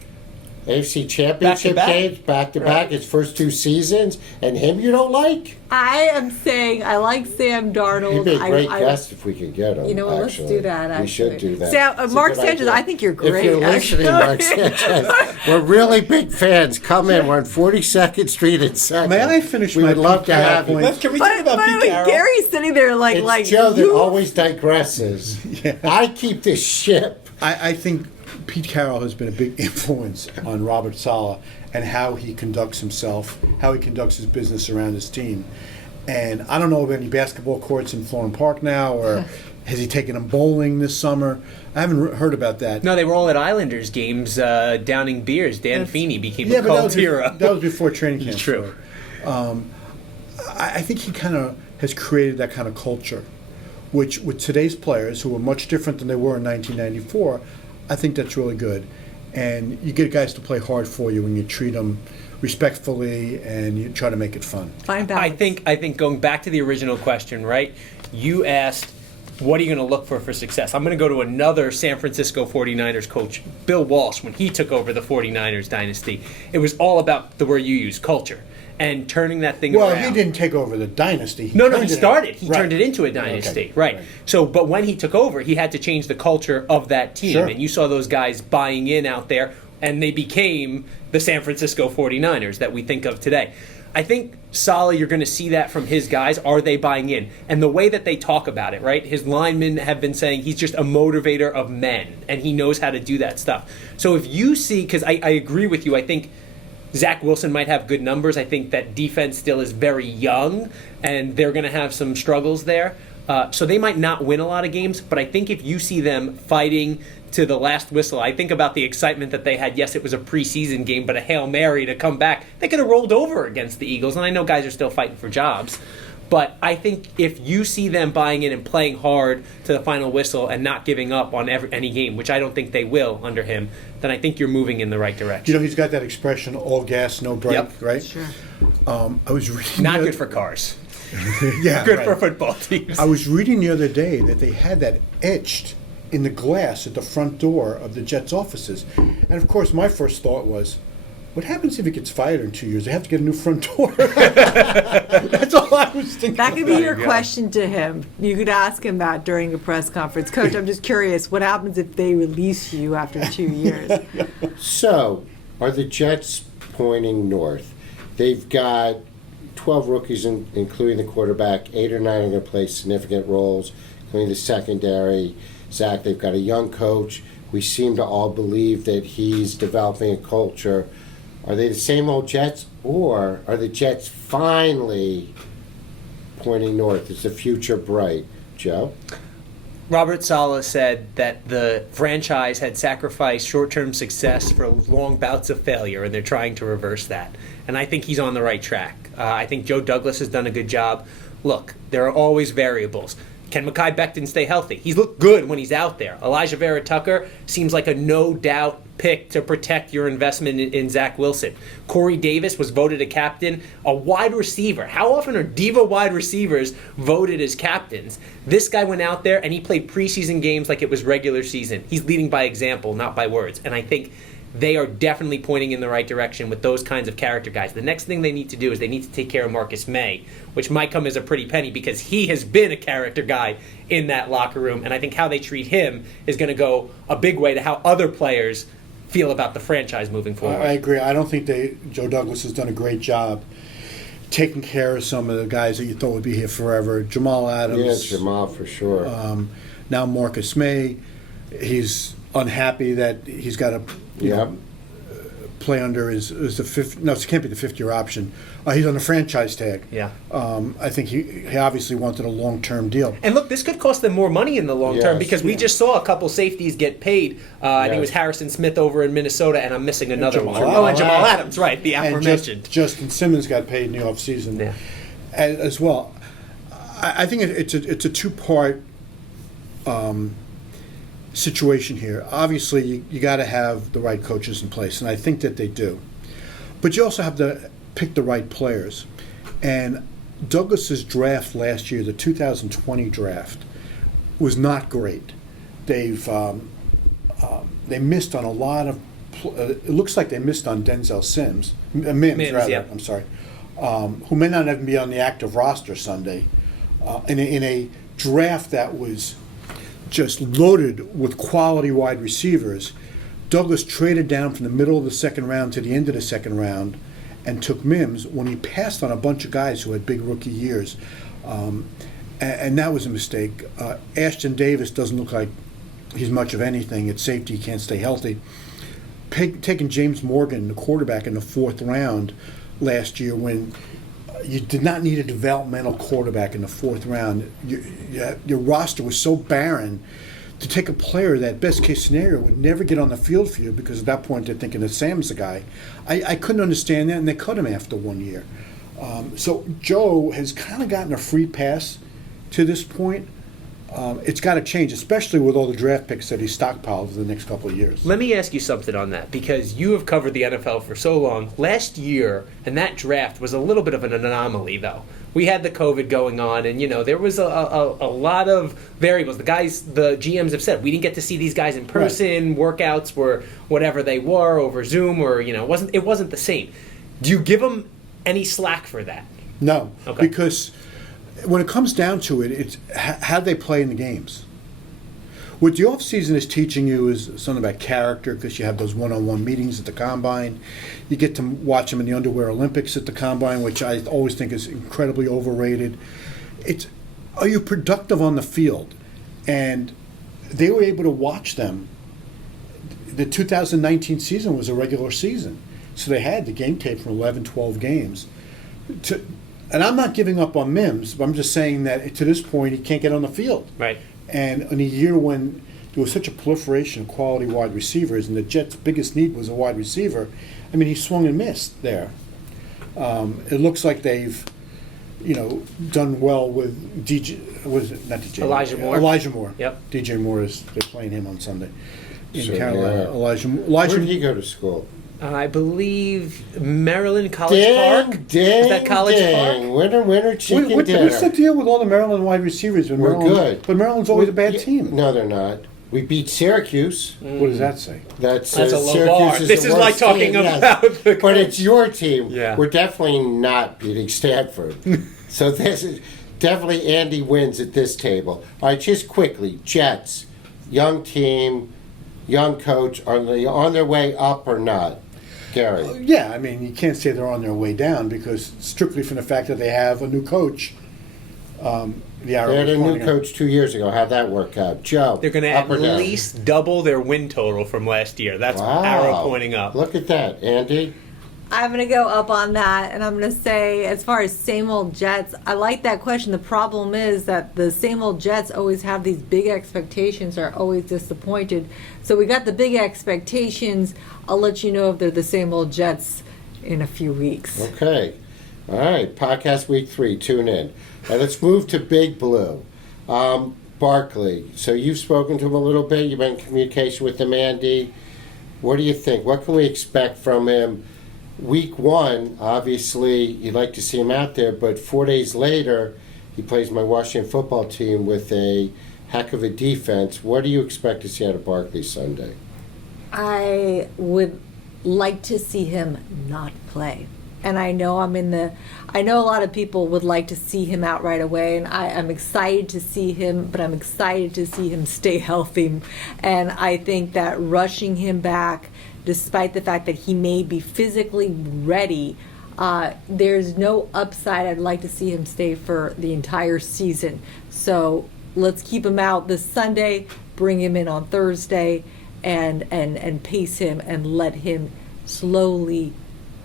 AFC Championship games back to back, his first 2 seasons, and him you don't like? I am saying I like Sam Darnold. He'd be a great guest if we could get him. You know what? Let's do that. Actually. We should do that. Sam, Mark Sanchez, I think you're great. If you're listening, Mark Sanchez, we're really big fans. Come in. We're on 42nd Street at 2nd. May I finish We my would love to have you. Can we talk about Pete Carroll? Gary's sitting there like Joe that always digresses. Yeah. I keep this ship. I think Pete Carroll has been a big influence on Robert Saleh and how he conducts himself, how he conducts his business around his team. And I don't know of any basketball courts in Florham Park now, or has he taken them bowling this summer? I haven't heard about that. No, they were all at Islanders games, downing beers. Dan Feeney became a cult hero. That was before training camp. True. I think he kind of has created that kind of culture, which with today's players, who are much different than they were in 1994, I think that's really good. And you get guys to play hard for you when you treat them respectfully and you try to make it fun. Fine balance. I think going back to the original question, right? You asked, what are you going to look for success? I'm going to go to another San Francisco 49ers coach, Bill Walsh, when he took over the 49ers dynasty. It was all about the word you use, culture, and turning that thing around. Well, he didn't take over the dynasty. He started. He turned it into a dynasty, Okay. right. So, but when he took over, he had to change the culture of that team. Sure. And you saw those guys buying in out there, and they became the San Francisco 49ers that we think of today. I think Saleh, you're going to see that from his guys. Are they buying in? And the way that they talk about it, right? His linemen have been saying he's just a motivator of men, and he knows how to do that stuff. So if you see, because I agree with you, I think Zach Wilson might have good numbers. I think that defense still is very young, and they're going to have some struggles there. So they might not win a lot of games, but I think if you see them fighting to the last whistle, I think about the excitement that they had. Yes, it was a preseason game, but a Hail Mary to come back. They could have rolled over against the Eagles, and I know guys are still fighting for jobs. But I think if you see them buying in and playing hard to the final whistle and not giving up on any game, which I don't think they will under him, then I think you're moving in the right direction. You know, he's got that expression, all gas, no brake, Yep. right? Sure. I was reading Not good for cars. yeah, Good right. for football teams. I was reading the other day that they had that etched in the glass at the front door of the Jets' offices. And of course, my first thought was, what happens if he gets fired in 2 years? They have to get a new front door. That's all I was thinking. That could be about. your question to him. You could ask him that during a press conference. Coach, I'm just curious, what happens if they release you after 2 years? So, are the Jets pointing north? They've got 12 rookies, including the quarterback. 8 or 9 are going to play significant roles, including the secondary. Zach, they've got a young coach. We seem to all believe that he's developing a culture. Are they the same old Jets, or are the Jets finally pointing north? Is the future bright? Joe? Robert Saleh said that the franchise had sacrificed short-term success for long bouts of failure, and they're trying to reverse that. And I think he's on the right track. I think Joe Douglas has done a good job. Look, there are always variables. Can Mekhi Becton stay healthy? He's looked good when he's out there. Elijah Vera Tucker seems like a no-doubt pick to protect your investment in Zach Wilson. Corey Davis was voted a captain, a wide receiver. How often are diva wide receivers voted as captains? This guy went out there and he played preseason games like it was regular season. He's leading by example, not by words. And I think they are definitely pointing in the right direction with those kinds of character guys. The next thing they need to do is they need to take care of Marcus May, which might come as a pretty penny because he has been a character guy in that locker room. And I think how they treat him is going to go a big way to how other players feel about the franchise moving forward. I agree. I don't think Joe Douglas has done a great job taking care of some of the guys that you thought would be here forever. Jamal Adams. Yes, Jamal for sure. Now Marcus May. He's unhappy that he's got to play under is the fifth. No, it can't be the fifth-year option. He's on the franchise tag. Yeah. I think he obviously wanted a long-term deal. And look, this could cost them more money in the long term because we just saw a couple safeties get paid. I think it was Harrison Smith over in Minnesota, and I'm missing another one. And Jamal Adams, right, the aforementioned. And Justin Simmons got paid in the offseason as well. I think it's a two-part situation here. Obviously, you got to have the right coaches in place, and I think that they do. But you also have to pick the right players. And Douglas's draft last year, the 2020 draft, was not great. They missed on a lot of it looks like they missed on Denzel Mims, rather. yeah. I'm sorry, who may not even be on the active roster Sunday, in a draft that was just loaded with quality wide receivers. Douglas traded down from the middle of the second round to the end of the second round and took Mims when he passed on a bunch of guys who had big rookie years. And that was a mistake. Ashton Davis doesn't look like he's much of anything. At safety, he can't stay healthy. Taking James Morgan, the quarterback, in the fourth round last year when you did not need a developmental quarterback in the fourth round. Your roster was so barren to take a player that best case scenario would never get on the field for you because at that point they're thinking that Sam's the guy. I couldn't understand that, and they cut him after 1 year. So Joe has kind of gotten a free pass to this point. It's got to change, especially with all the draft picks that he stockpiled for the next couple of years. Let me ask you something on that, because you have covered the NFL for so long. Last year, and that draft was a little bit of an anomaly, though. We had the COVID going on, and, there was a lot of variables. The GMs have said, we didn't get to see these guys in person. Right. Workouts were whatever they were over Zoom, or, it wasn't the same. Do you give them any slack for that? No, okay. Because when it comes down to it, it's how they play in the games. What the offseason is teaching you is something about character, because you have those one-on-one meetings at the Combine. You get to watch them in the Underwear Olympics at the Combine, which I always think is incredibly overrated. Are you productive on the field? And they were able to watch them. The 2019 season was a regular season, so they had the game tape from 11, 12 games. And I'm not giving up on Mims, but I'm just saying that to this point he can't get on the field. Right. And in a year when there was such a proliferation of quality wide receivers and the Jets' biggest need was a wide receiver, I mean, he swung and missed there. It looks like they've, done well with Elijah Moore. Elijah Moore. Yep. DJ Moore they're playing him on Sunday in Sure, Carolina. yeah. Elijah. Where did he go to school? I believe Maryland College Park. Is that College Park? Winner, chicken dinner. What's the deal with all the Maryland wide receivers? We're good. But Maryland's always a bad team. No, they're not. We beat Syracuse. What does that say? That's a low Syracuse bar. This the is like worst talking team, about yes. the But it's your team. Yeah. We're definitely not beating Stanford. So this is definitely Andy wins at this table. All right, just quickly, Jets, young team, young coach, are they on their way up or not? Gary. Yeah, I mean, you can't say they're on their way down because strictly from the fact that they have a new coach. They had a new coach 2 years ago. How'd that work out? Joe, They're going to at least double their win total from last year. That's arrow pointing up. Look at that. Andy? I'm going to go up on that, and I'm going to say, as far as same old Jets, I like that question. The problem is that the same old Jets always have these big expectations, are always disappointed. So we got the big expectations. I'll let you know if they're the same old Jets in a few weeks. Okay. All right. Podcast week 3. Tune in. All right, let's move to Big Blue. Barkley. So you've spoken to him a little bit. You've been in communication with him, Andy. What do you think? What can we expect from him? Week 1, obviously, you'd like to see him out there, but 4 days later, he plays my Washington football team with a heck of a defense. What do you expect to see out of Barkley Sunday? I would like to see him not play. And I know I know a lot of people would like to see him out right away, and I'm excited to see him, but I'm excited to see him stay healthy. And I think that rushing him back, despite the fact that he may be physically ready, there's no upside. I'd like to see him stay for the entire season. So let's keep him out this Sunday, bring him in on Thursday, and pace him and let him slowly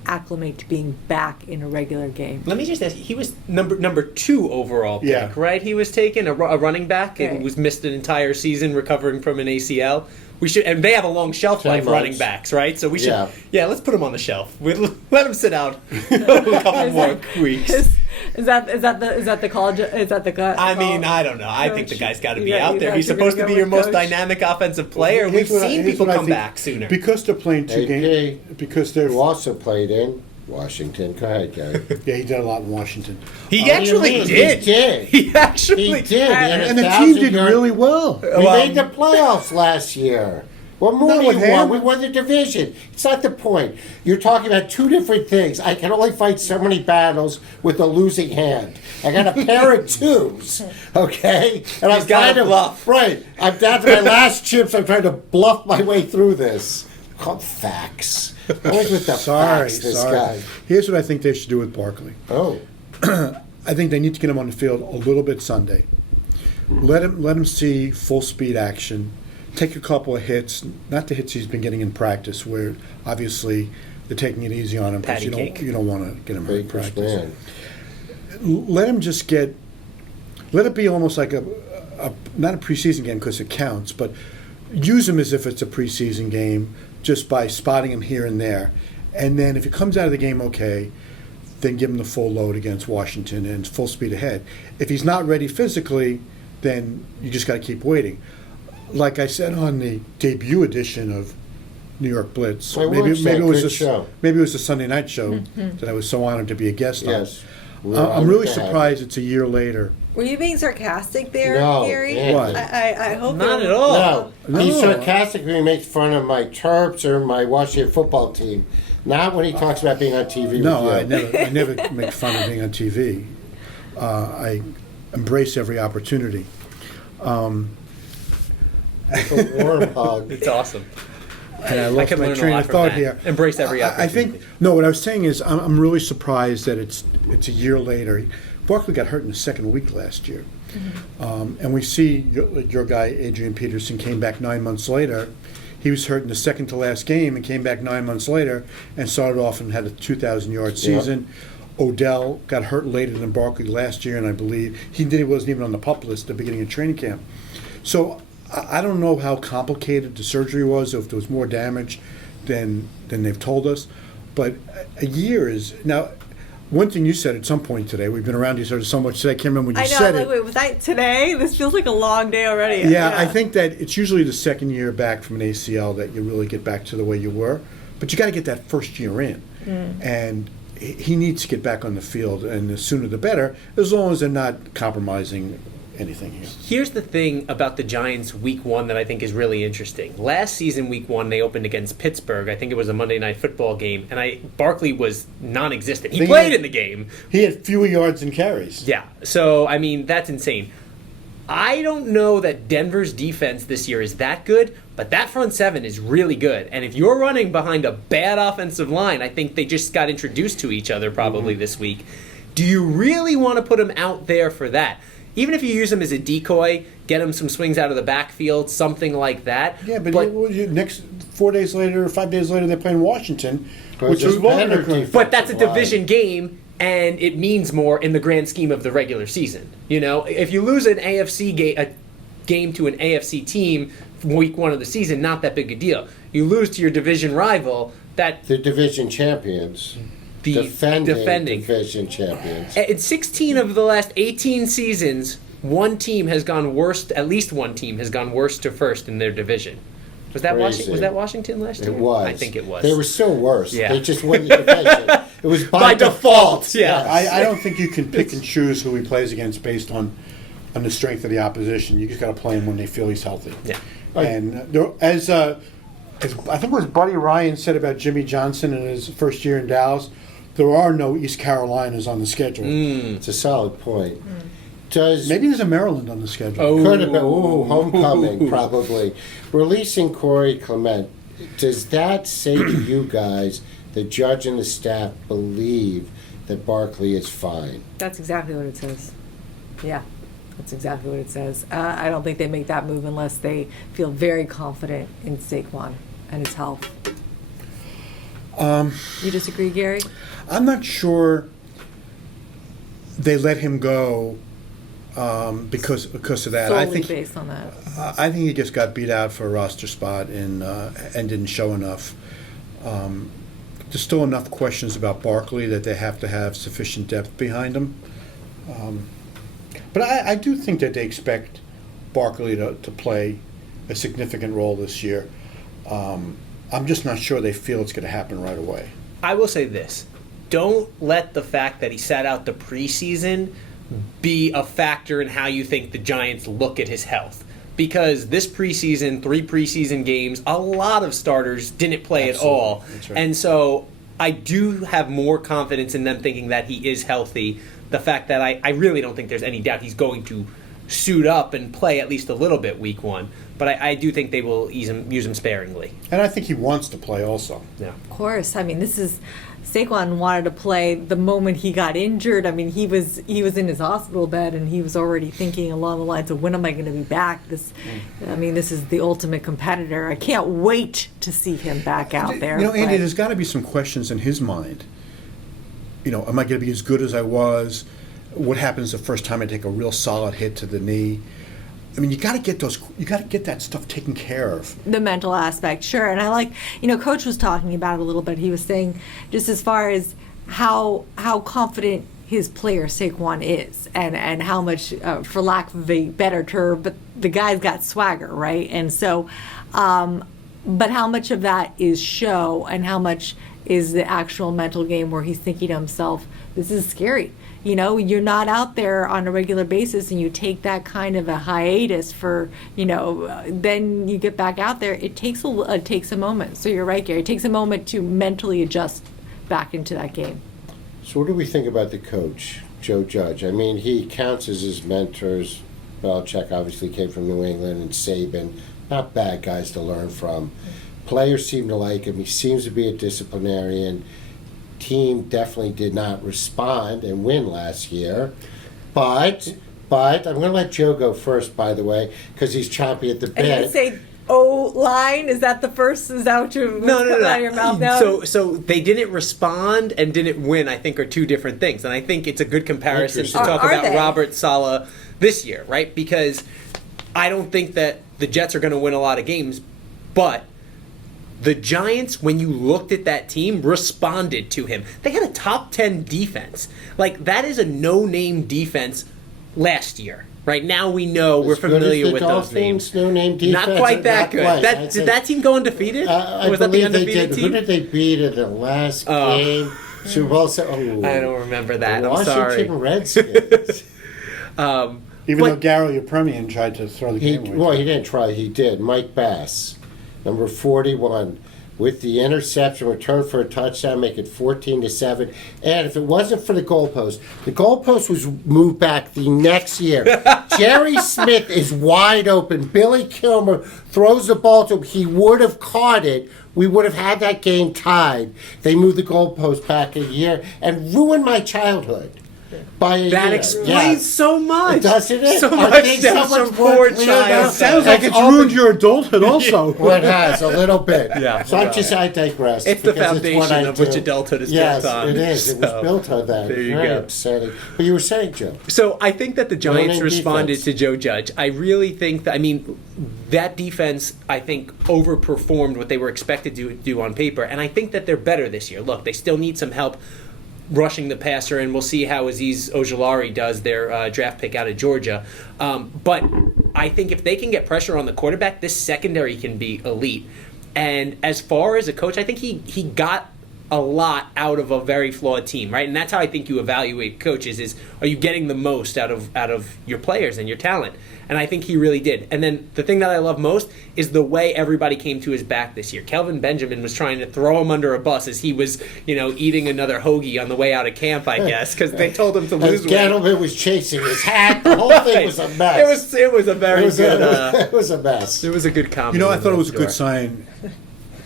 acclimate to being back in a regular game. Let me just ask, he was number 2 overall pick, Yeah. right? He was taken, a running back, and Right. was missed an entire season recovering from an ACL. We should, and they have a long shelf 10 life, months. running backs, right? So we should, Yeah. let's put him on the shelf. Let him sit out a couple more weeks. Is that the college? Is that the gut? I mean, I don't know. I think the guy's got to be out there. you're He's supposed to gonna be go your with most coach? dynamic offensive player. We've seen people come back sooner. Because they're playing 2 games. Because they're. Who also played in Washington. Go ahead, Gary. Yeah, he did a lot in Washington. He actually did. He did. He actually He did. He had And the team 1,000 did yard- really well. We made the playoffs last year. What more Not do with you want? him. We won the division. It's not the point. You're talking about two different things. I can only fight so many battles with a losing hand. I got a pair of twos, okay? And I'm He's gotta trying to bluff. Right. I'm down to my last chips. I'm trying to bluff my way through this. Called facts. Always with the facts, this guy. Here's what I think they should do with Barkley. Oh. I think they need to get him on the field a little bit Sunday. Let him see full speed action. Take a couple of hits, not the hits he's been getting in practice, where obviously they're taking it easy on him because Patty cake. you don't want to get him hurt in Baker's practice. man. Let him just let it be almost like a not a preseason game because it counts, but use him as if it's a preseason game just by spotting him here and there. And then if he comes out of the game okay, then give him the full load against Washington and full speed ahead. If he's not ready physically, then you just got to keep waiting. Like I said on the debut edition of New York Blitz, I watched that. it was Good show. maybe it was the Sunday night show that I was so honored to be a guest Yes. on. I'm really surprised it's a year later. Were you being sarcastic there, No, Gary? yeah. What? I hope Not it- at all. No, he's No. sarcastic when he makes fun of my Terps or my Washington football team. Not when he talks about being on TV No, with you. I never make fun of being on TV. I embrace every opportunity. It's a warm hug. It's awesome. And I lost can my learn a train lot of from thought that. here. Embrace every I think opportunity. no. What I was saying is I'm really surprised that it's a year later. Barkley got hurt in the second week last year, and we see your guy Adrian Peterson came back 9 months later. He was hurt in the second to last game and came back 9 months later and started off and had a 2,000-yard season. Odell got hurt later than Barkley last year, and I believe he wasn't even on the PUP list at the beginning of training camp. So I don't know how complicated the surgery was, or if there was more damage than they've told us. But a year is now. One thing you said at some point today, we've been around each other so much today, I can't remember when you I know. said Like, it. wait, was that today? This feels like a long day already. Yeah, I think that it's usually the second year back from an ACL that you really get back to the way you were. But you got to get that first year in. And he needs to get back on the field, and the sooner the better, as long as they're not compromising anything here. Here's the thing about the Giants week one that I think is really interesting. Last season, week one, they opened against Pittsburgh. I think it was a Monday Night Football game, and Barkley was non-existent. He played in the game. He had fewer yards and carries. Yeah, so, I mean, that's insane. I don't know that Denver's defense this year is that good, but that front seven is really good. And if you're running behind a bad offensive line, I think they just got introduced to each other probably this week. Do you really want to put him out there for that? Even if you use him as a decoy, get him some swings out of the backfield, something like that. Yeah, but next 4 days later, 5 days later, they're playing Washington, Because which is it's longer. better defense. But that's a line. division game, and it means more in the grand scheme of the regular season. You know, if you lose an a game to an AFC team week one of the season, not that big a deal. You lose to your division rival, that The division champions. the Defending division champions. In 16 of the last 18 seasons, one team has gone worst. At least one team has gone worst to first in their division. Was that Crazy. Was that Washington last year? It was. I think it was. They were still worse. Yeah. They just won the division. It was by default. Yeah. I don't think you can pick and choose who he plays against based on the strength of the opposition. You just got to play him when they feel he's healthy. Yeah. And as I think it was Buddy Ryan said about Jimmy Johnson in his first year in Dallas, there are no East Carolinas on the schedule. It's a solid point. Does Maybe there's a Maryland on the schedule. could have been homecoming probably. Releasing Corey Clement. Does that say to you guys, the judge and the staff believe that Barkley is fine? That's exactly what it says. Yeah, that's exactly what it says. I don't think they make that move unless they feel very confident in Saquon and his health. You disagree, Gary? I'm not sure they let him go because of that. Solely I think based on that. I think he just got beat out for a roster spot and didn't show enough. There's still enough questions about Barkley that they have to have sufficient depth behind him. But I do think that they expect Barkley to play a significant role this year. I'm just not sure they feel it's going to happen right away. I will say this. Don't let the fact that he sat out the preseason be a factor in how you think the Giants look at his health. because this preseason, 3 preseason games, a lot of starters didn't play at all. That's right. And so I do have more confidence in them thinking that he is healthy. The fact that I really don't think there's any doubt he's going to suit up and play at least a little bit week 1. But I do think they will use him sparingly. And I think he wants to play also. Yeah. Of course. I mean, Saquon wanted to play the moment he got injured. I mean, he was in his hospital bed and he was already thinking along the lines of, when am I going to be back? This is the ultimate competitor. I can't wait to see him back out there. Andy, there's got to be some questions in his mind. Am I going to be as good as I was? What happens the first time I take a real solid hit to the knee? I mean, you got to get that stuff taken care of. The mental aspect, sure. And I like, Coach was talking about it a little bit. He was saying just as far as how confident his player Saquon is, and how much, for lack of a better term, but the guy's got swagger, right? And so, but how much of that is show, and how much is the actual mental game where he's thinking to himself, "This is scary." You're not out there on a regular basis, and you take that kind of a hiatus for, then you get back out there. It takes a moment. So you're right, Gary. It takes a moment to mentally adjust back into that game. So what do we think about the coach, Joe Judge? I mean, he counts as his mentors. Belichick obviously came from New England, and Saban, not bad guys to learn from. Players seem to like him. He seems to be a disciplinarian. Team definitely did not respond and win last year, but I'm going to let Joe go first, by the way, because he's chompy at the bit. And you say O-line? Is that the first? Is that what you're No. out of your mouth now? So they didn't respond and didn't win, I think, are two different things. And I think it's a good comparison to talk Are about they? Robert Saleh this year, right? Because I don't think that the Jets are going to win a lot of games, but the Giants, when you looked at that team, responded to him. They had a top 10 defense. Like, that is a no-name defense last year. Right now we know we're familiar with those names. No-name defense. Not quite that good. Quite. Did that team go undefeated? I Was that the believe they undefeated did. team? Who did they beat in the last game? Super Bowl. I don't remember that. The I'm sorry. Washington Redskins. Even though Gary Premian tried to throw the game away. Well, he didn't try. He did. Mike Bass, number 41. With the interception, return for a touchdown, make it 14-7. And if it wasn't for the goalpost was moved back the next year. Jerry Smith is wide open. Billy Kilmer throws the ball to him. He would have caught it. We would have had that game tied. They moved the goalpost back a year and ruined my childhood. By a That year. explains Yes. so much. Doesn't it? So I much think stems so much from more poor clear child. now. Sounds like it's ruined your adulthood also. Well, it has a little bit. Yeah. So I digress. It's the because what I foundation of which do. adulthood is yes, built on. Yes, it is. It was So, built on that. there you Very go. upsetting. But you were saying, Joe. So I think that the Giants No-name responded defense. to Joe Judge. I really think that, that defense, I think, overperformed what they were expected to do on paper. And I think that they're better this year. Look, they still need some help rushing the passer, and we'll see how Azeez Ojulari does, their draft pick out of Georgia. But I think if they can get pressure on the quarterback, this secondary can be elite. And as far as a coach, I think he got a lot out of a very flawed team, right? And that's how I think you evaluate coaches: is are you getting the most out of your players and your talent? And I think he really did. And then the thing that I love most is the way everybody came to his back this year. Kelvin Benjamin was trying to throw him under a bus as he was, eating another hoagie on the way out of camp, I guess, because they told him to lose As weight. Gettleman was chasing his hat, the whole thing was a mess. It was a very good. It was a mess. It was a good comment. I thought it was a good sign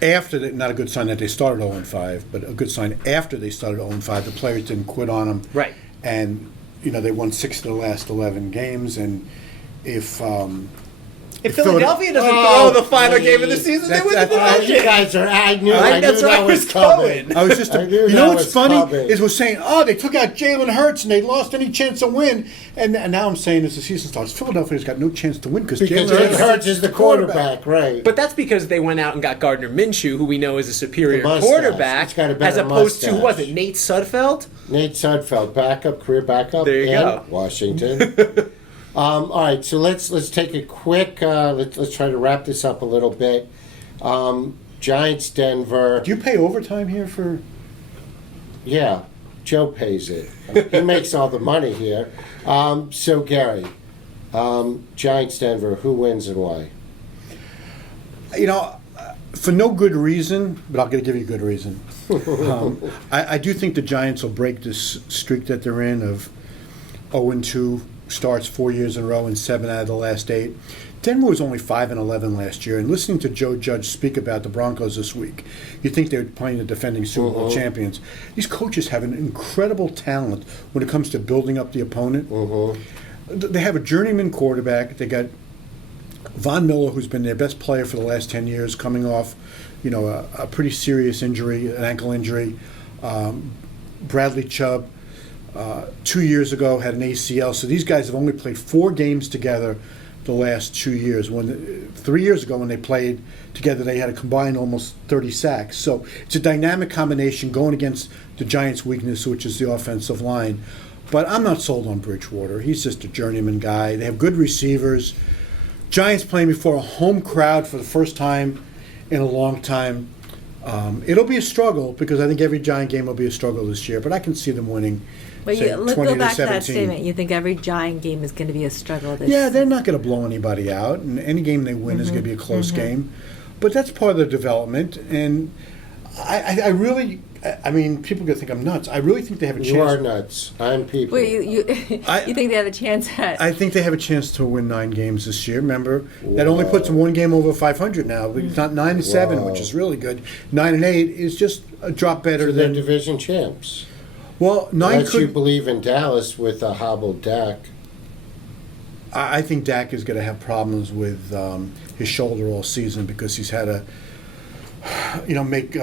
not a good sign that they started 0-5, but a good sign after they started 0-5. The players didn't quit on them. Right. And, they won 6 of the last 11 games. And if Philadelphia doesn't throw the final game of the season, they win the division. You guys are. I knew That's where I that was was coming. I was just, I knew you know that what's was funny coming. is we're saying, they took out Jalen Hurts and they lost any chance to win, and now I'm saying as the season starts, Philadelphia's got no chance to win because Jalen Hurts is the quarterback, right? But that's because they went out and got Gardner Minshew, who we know is a superior The mustache. quarterback, He's got a as better opposed to, who was mustache. it, Nate Sudfeld? Nate Sudfeld, career backup There you in go. Washington. All right, so let's take a quick. Let's try to wrap this up a little bit. Giants, Denver. Do you pay overtime here for? Yeah, Joe pays it. He makes all the money here. So Gary, Giants Denver. Who wins and why? For no good reason, but I'm going to give you a good reason. I do think the Giants will break this streak that they're in of 0-2 starts 4 years in a row and 7 out of the last 8. Denver was only 5-11 last year, and listening to Joe Judge speak about the Broncos this week, you think they're playing the defending Super Bowl champions. These coaches have an incredible talent when it comes to building up the opponent. They have a journeyman quarterback. They got Von Miller, who's been their best player for the last 10 years, coming off, a pretty serious injury, an ankle injury. Bradley Chubb, 2 years ago, had an ACL. So these guys have only played 4 games together the last 2 years. 3 years ago, when they played together, they had a combined almost 30 sacks. So it's a dynamic combination going against the Giants' weakness, which is the offensive line. But I'm not sold on Bridgewater. He's just a journeyman guy. They have good receivers. Giants playing before a home crowd for the first time in a long time. It'll be a struggle because I think every Giant game will be a struggle this year, but I can see them winning. But say, let's 20 go to back to that 17. statement. You think every Giant game is going to be a struggle this Yeah, they're not going to blow anybody out, and any game they win is going to be a close game. But that's part of the development, and I really, people going to think I'm nuts. I really think they have a chance. You are nuts. I'm people. Well, you think they have a chance at? I think they have a chance to win 9 games this year. Remember, that only puts them 1 game over 500 now. It's not 9-7, which is really good. 9-8 is just a drop better So they're than division champs. Well, 9 Unless you could. believe in Dallas with a hobbled Dak. I think Dak is going to have problems with his shoulder all season because he's had to, make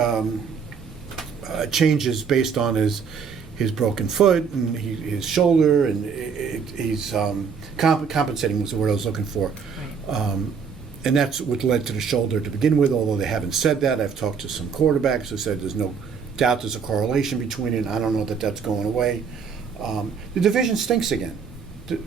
changes based on his broken foot and his shoulder, and he's compensating was the word I was looking for. And that's what led to the shoulder to begin with, although they haven't said that. I've talked to some quarterbacks who said there's no doubt there's a correlation between it. I don't know that that's going away. The division stinks again,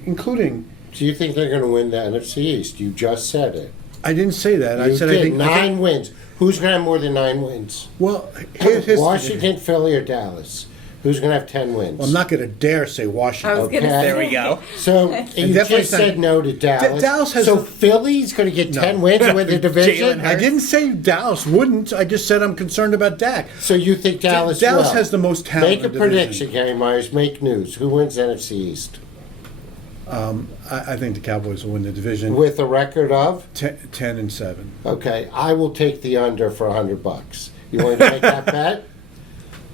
including... Do you think they're going to win the NFC East? You just said it. I didn't say that. I said did. I think... 9 wins. Who's going to have more than 9 wins? Well, here's Washington, Philly, or Dallas? Who's going to have 10 wins? Well, I'm not going to dare say Washington. I was going to Okay. say. There we go. So you definitely just said no to Dallas. Dallas has so a- Philly's going to get 10 wins with the division? Jalen I didn't say Dallas wouldn't. I just said I'm concerned about Dak. So you think Dallas Dallas will? has the most talent Make a in the division. prediction, Gary Myers. Make news. Who wins NFC East? I think the Cowboys will win the division. With a record of? 10-7. Okay, I will take the under for $100. You want to make that bet?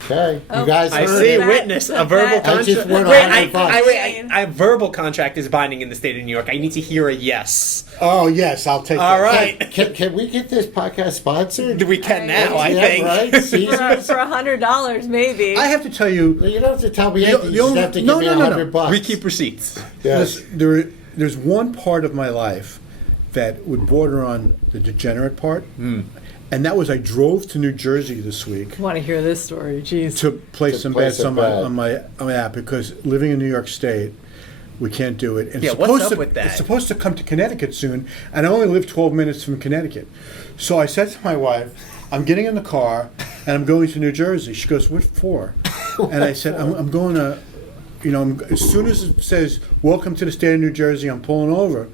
Okay, you guys I heard see. it. That- Witness a verbal that- I just contract. won Wait, $100. a verbal contract is binding in the state of New York. I need to hear a yes. Oh, yes, I'll take All that. right. Can we get this podcast sponsored? We can now, I Yeah, think. right? For Caesars? $100, maybe. I have to tell you, Well, you don't have to tell me anything. the You just only- have to no, give me no, no, no. $100. We keep receipts. Yes. there's one part of my life that would border on the degenerate part, and that was I drove to New Jersey this week I want to hear this story. Jeez. to play To some play bets some on my app because living in New York State, we can't do it. And Yeah, it's what's supposed up to, with that? It's supposed to come to Connecticut soon, and I only live 12 minutes from Connecticut. So I said to my wife, I'm getting in the car, and I'm going to New Jersey. She goes, what for? And I said, I'm going to, as soon as it says, welcome to the state of New Jersey, I'm pulling over.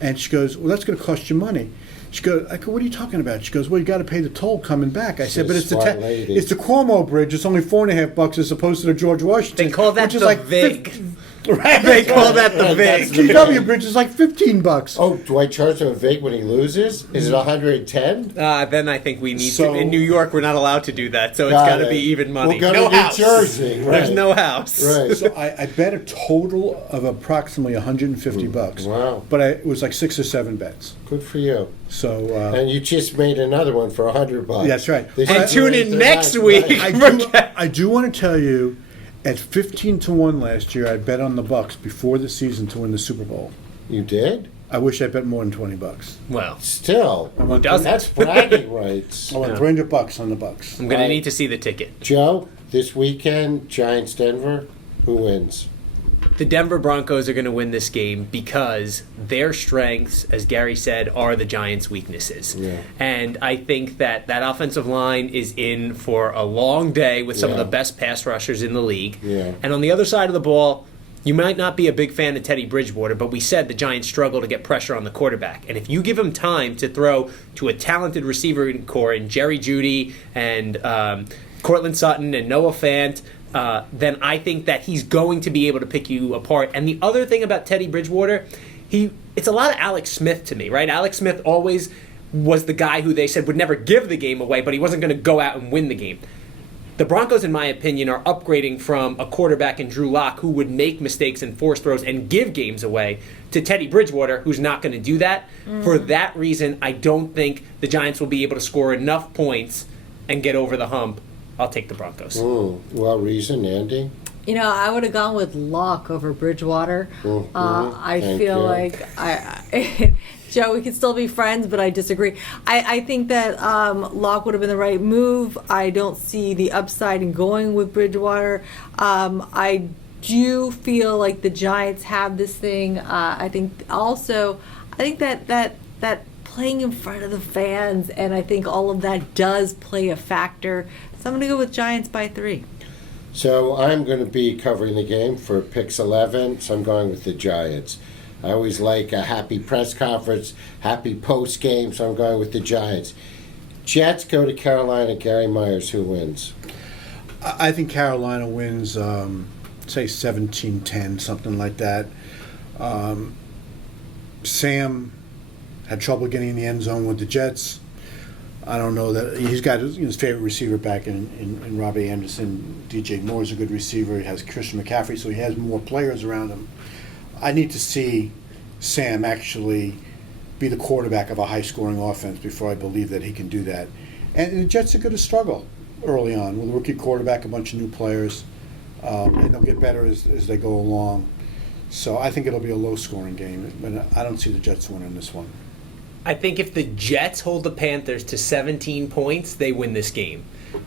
And she goes, well, that's going to cost you money. She goes, I go, what are you talking about? She goes, well, you got to pay the toll coming back. I said, but She's a smart lady. it's the Cuomo Bridge. It's only $4.50 as opposed to the George Washington. They call that which is the like VIG. Right? They call that the Right, that's VIG. the GW Bridge is like $15. Oh, do I charge him a VIG when he loses? Is it 110? Then I think we need So- to. In New York, we're not allowed to do that, so it's Got got to it. be even money. We'll go no to New house. Jersey, There's right. no house. Right. So I bet a total of approximately $150. Wow. But it was like 6 or 7 bets. Good for you. So And you just made another one for $100. That's right. This And is tune great. in next week. I do want to tell you, at 15-1 last year, I bet on the Bucks before the season to win the Super Bowl. You did? I wish I bet more than $20. Well, Still. I won, doesn't? That's bragging rights. I won $300 on the Bucks. I'm going to Right. need to see the ticket. Joe, this weekend, Giants Denver, who wins? The Denver Broncos are going to win this game because their strengths, as Gary said, are the Giants' weaknesses. Yeah. And I think that offensive line is in for a long day with some of Yeah. the best pass rushers in the league. Yeah. And on the other side of the ball, You might not be a big fan of Teddy Bridgewater, but we said the Giants struggle to get pressure on the quarterback. And if you give him time to throw to a talented receiver core in Jerry Jeudy and Cortland Sutton and Noah Fant, then I think that he's going to be able to pick you apart. And the other thing about Teddy Bridgewater, it's a lot of Alex Smith to me, right? Alex Smith always was the guy who they said would never give the game away, but he wasn't going to go out and win the game. The Broncos, in my opinion, are upgrading from a quarterback in Drew Lock who would make mistakes and force throws and give games away to Teddy Bridgewater, who's not going to do that. For that reason, I don't think the Giants will be able to score enough points and get over the hump. I'll take the Broncos. Well reasoned, Andy. I would have gone with Locke over Bridgewater. I feel like Joe, we could still be friends, but I disagree. I think that Locke would have been the right move. I don't see the upside in going with Bridgewater. I do feel like the Giants have this thing. I think that playing in front of the fans, and I think all of that does play a factor. So I'm going to go with Giants by 3. So I'm going to be covering the game for PIX 11, so I'm going with the Giants. I always like a happy press conference, happy post game, so I'm going with the Giants. Jets go to Carolina. Gary Myers, who wins? I think Carolina wins, say 17-10, something like that. Sam had trouble getting in the end zone with the Jets. I don't know that he's got his favorite receiver back in Robbie Anderson. DJ Moore is a good receiver. He has Christian McCaffrey, so he has more players around him. I need to see Sam actually be the quarterback of a high-scoring offense before I believe that he can do that. And the Jets are going to struggle early on with a rookie quarterback, a bunch of new players, and they'll get better as they go along. So I think it'll be a low-scoring game, but I don't see the Jets winning this one. I think if the Jets hold the Panthers to 17 points, they win this game.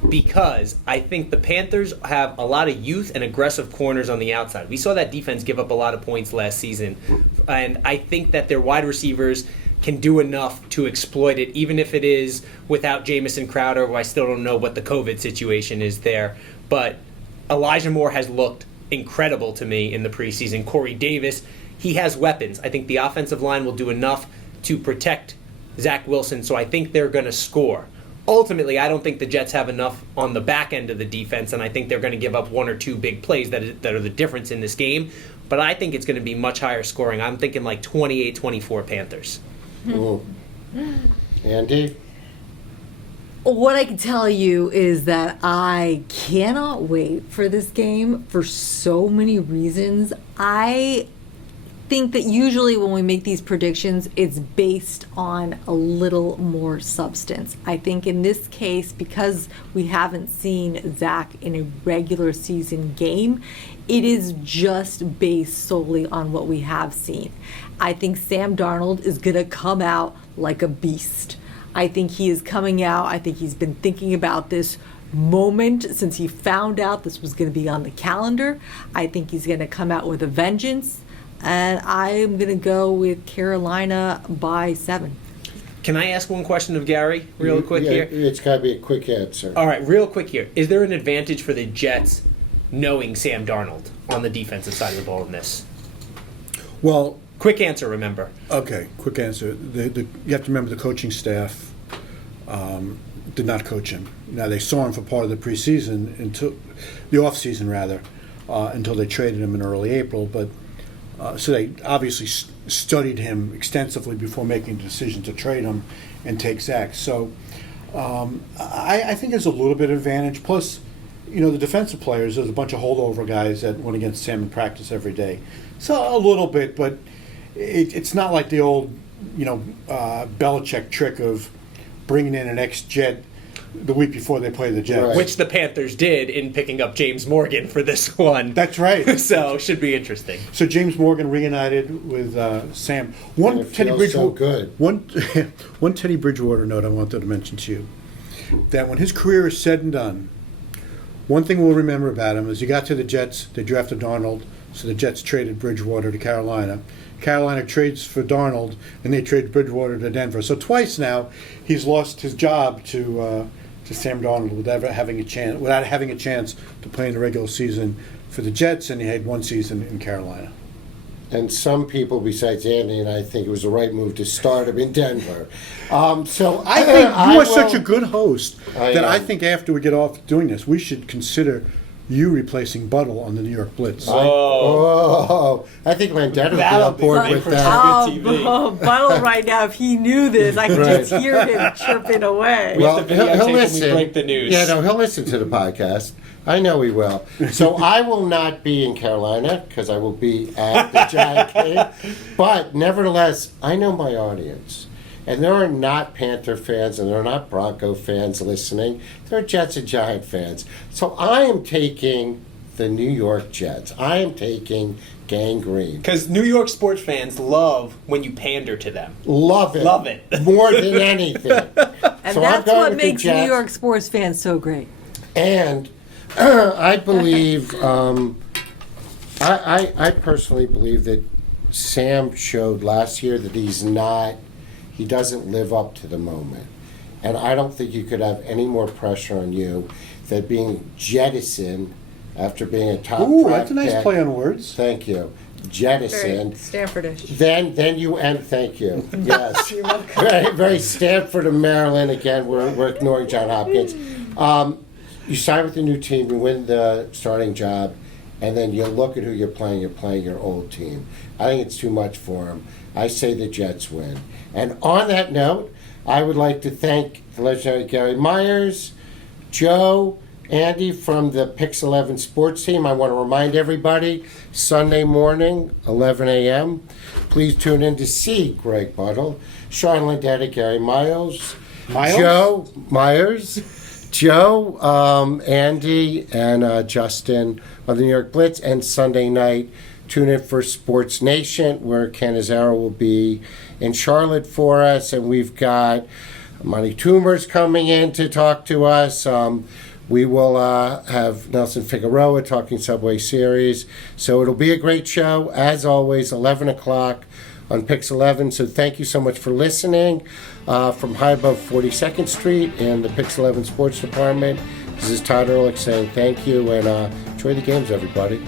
Because I think the Panthers have a lot of youth and aggressive corners on the outside. We saw that defense give up a lot of points last season. And I think that their wide receivers can do enough to exploit it, even if it is without Jamison Crowder, who I still don't know what the COVID situation is there. But Elijah Moore has looked incredible to me in the preseason. Corey Davis, he has weapons. I think the offensive line will do enough to protect Zach Wilson, so I think they're going to score. Ultimately, I don't think the Jets have enough on the back end of the defense, and I think they're going to give up 1 or 2 big plays that are the difference in this game. But I think it's going to be much higher scoring. I'm thinking like 28-24 Panthers. Andy? What I can tell you is that I cannot wait for this game for so many reasons. I think that usually when we make these predictions, it's based on a little more substance. I think in this case, because we haven't seen Zach in a regular season game, it is just based solely on what we have seen. I think Sam Darnold is going to come out like a beast. I think he is coming out. I think he's been thinking about this moment since he found out this was going to be on the calendar. I think he's going to come out with a vengeance. And I'm going to go with Carolina by 7. Can I ask one question of Gary real quick here? It's got to be a quick answer. All right, real quick here. Is there an advantage for the Jets knowing Sam Darnold on the defensive side of the ball in this? Well, quick answer, remember. Okay, quick answer. You have to remember the coaching staff did not coach him. Now, they saw him for part of the preseason, until the offseason, rather, until they traded him in early April. But so they obviously studied him extensively before making the decision to trade him and take Zach. So I think there's a little bit of advantage. Plus, the defensive players, there's a bunch of holdover guys that went against Sam in practice every day. So a little bit, but it's not like the old, Belichick trick of bringing in an ex-Jet the week before they play the Jets. Right. Which the Panthers did in picking up James Morgan for this one. That's right. So should be interesting. So James Morgan reunited with Sam. One Teddy so good. One Teddy Bridgewater note I wanted to mention to you. That when his career is said and done, one thing we'll remember about him is he got to the Jets, they drafted Darnold, so the Jets traded Bridgewater to Carolina. Carolina trades for Darnold, and they trade Bridgewater to Denver. So twice now, he's lost his job to Sam Darnold without having a chance to play in the regular season for the Jets, and he had 1 season in Carolina. And some people besides Andy and I think it was the right move to start him in Denver. So I think you are such a will- good host that I am. think after we get off doing this, we should consider you replacing Buttle on the New York Blitz. Oh, I think Landetta would be That'll on board be with for that. sure. TV. Buttle right now, if he knew this, I could just Right. hear him chirping away. We have to he'll videotape when we listen. break the news. Yeah, no, he'll listen to the podcast. I know he will. So I will not be in Carolina because I will be at the Giant game. But nevertheless, I know my audience. And there are not Panther fans and there are not Bronco fans listening. There are Jets and Giant fans. So I am taking the New York Jets. I am taking Gang Green. Because New York sports fans love when you pander to them. Love it. Love it. More than anything. And So I'm that's going what with the makes New Jets. York sports fans so great. And I believe, I personally believe that Sam showed last year that he doesn't live up to the moment. And I don't think you could have any more pressure on you than being jettisoned after being a top Ooh, draft that's a nice pick. play on words. Thank you. Very Jettisoned. Stanfordish. Then you end. Thank you. Yes. very, very Stanford of Maryland. Again, we're ignoring John Hopkins. You sign with a new team, you win the starting job, and then you look at who you're playing. You're playing your old team. I think it's too much for him. I say the Jets win. And on that note, I would like to thank the legendary Gary Myers, Joe, Andy from the PIX 11 sports team. I want to remind everybody, Sunday morning, 11 a.m., please tune in to see Greg Buttle, Sean Landetta, Gary Miles, Joe Myers, Joe, Andy, and Justin of the New York Blitz. And Sunday night, tune in for Sports Nation, where Ken Azaro will be in Charlotte for us. And we've got Monty Toomer's coming in to talk to us. We will have Nelson Figueroa talking Subway Series. So it'll be a great show. As always, 11 o'clock on PIX 11. So thank you so much for listening. From high above 42nd Street in the PIX 11 Sports Department, this is Todd Ehrlich saying thank you and enjoy the games, everybody.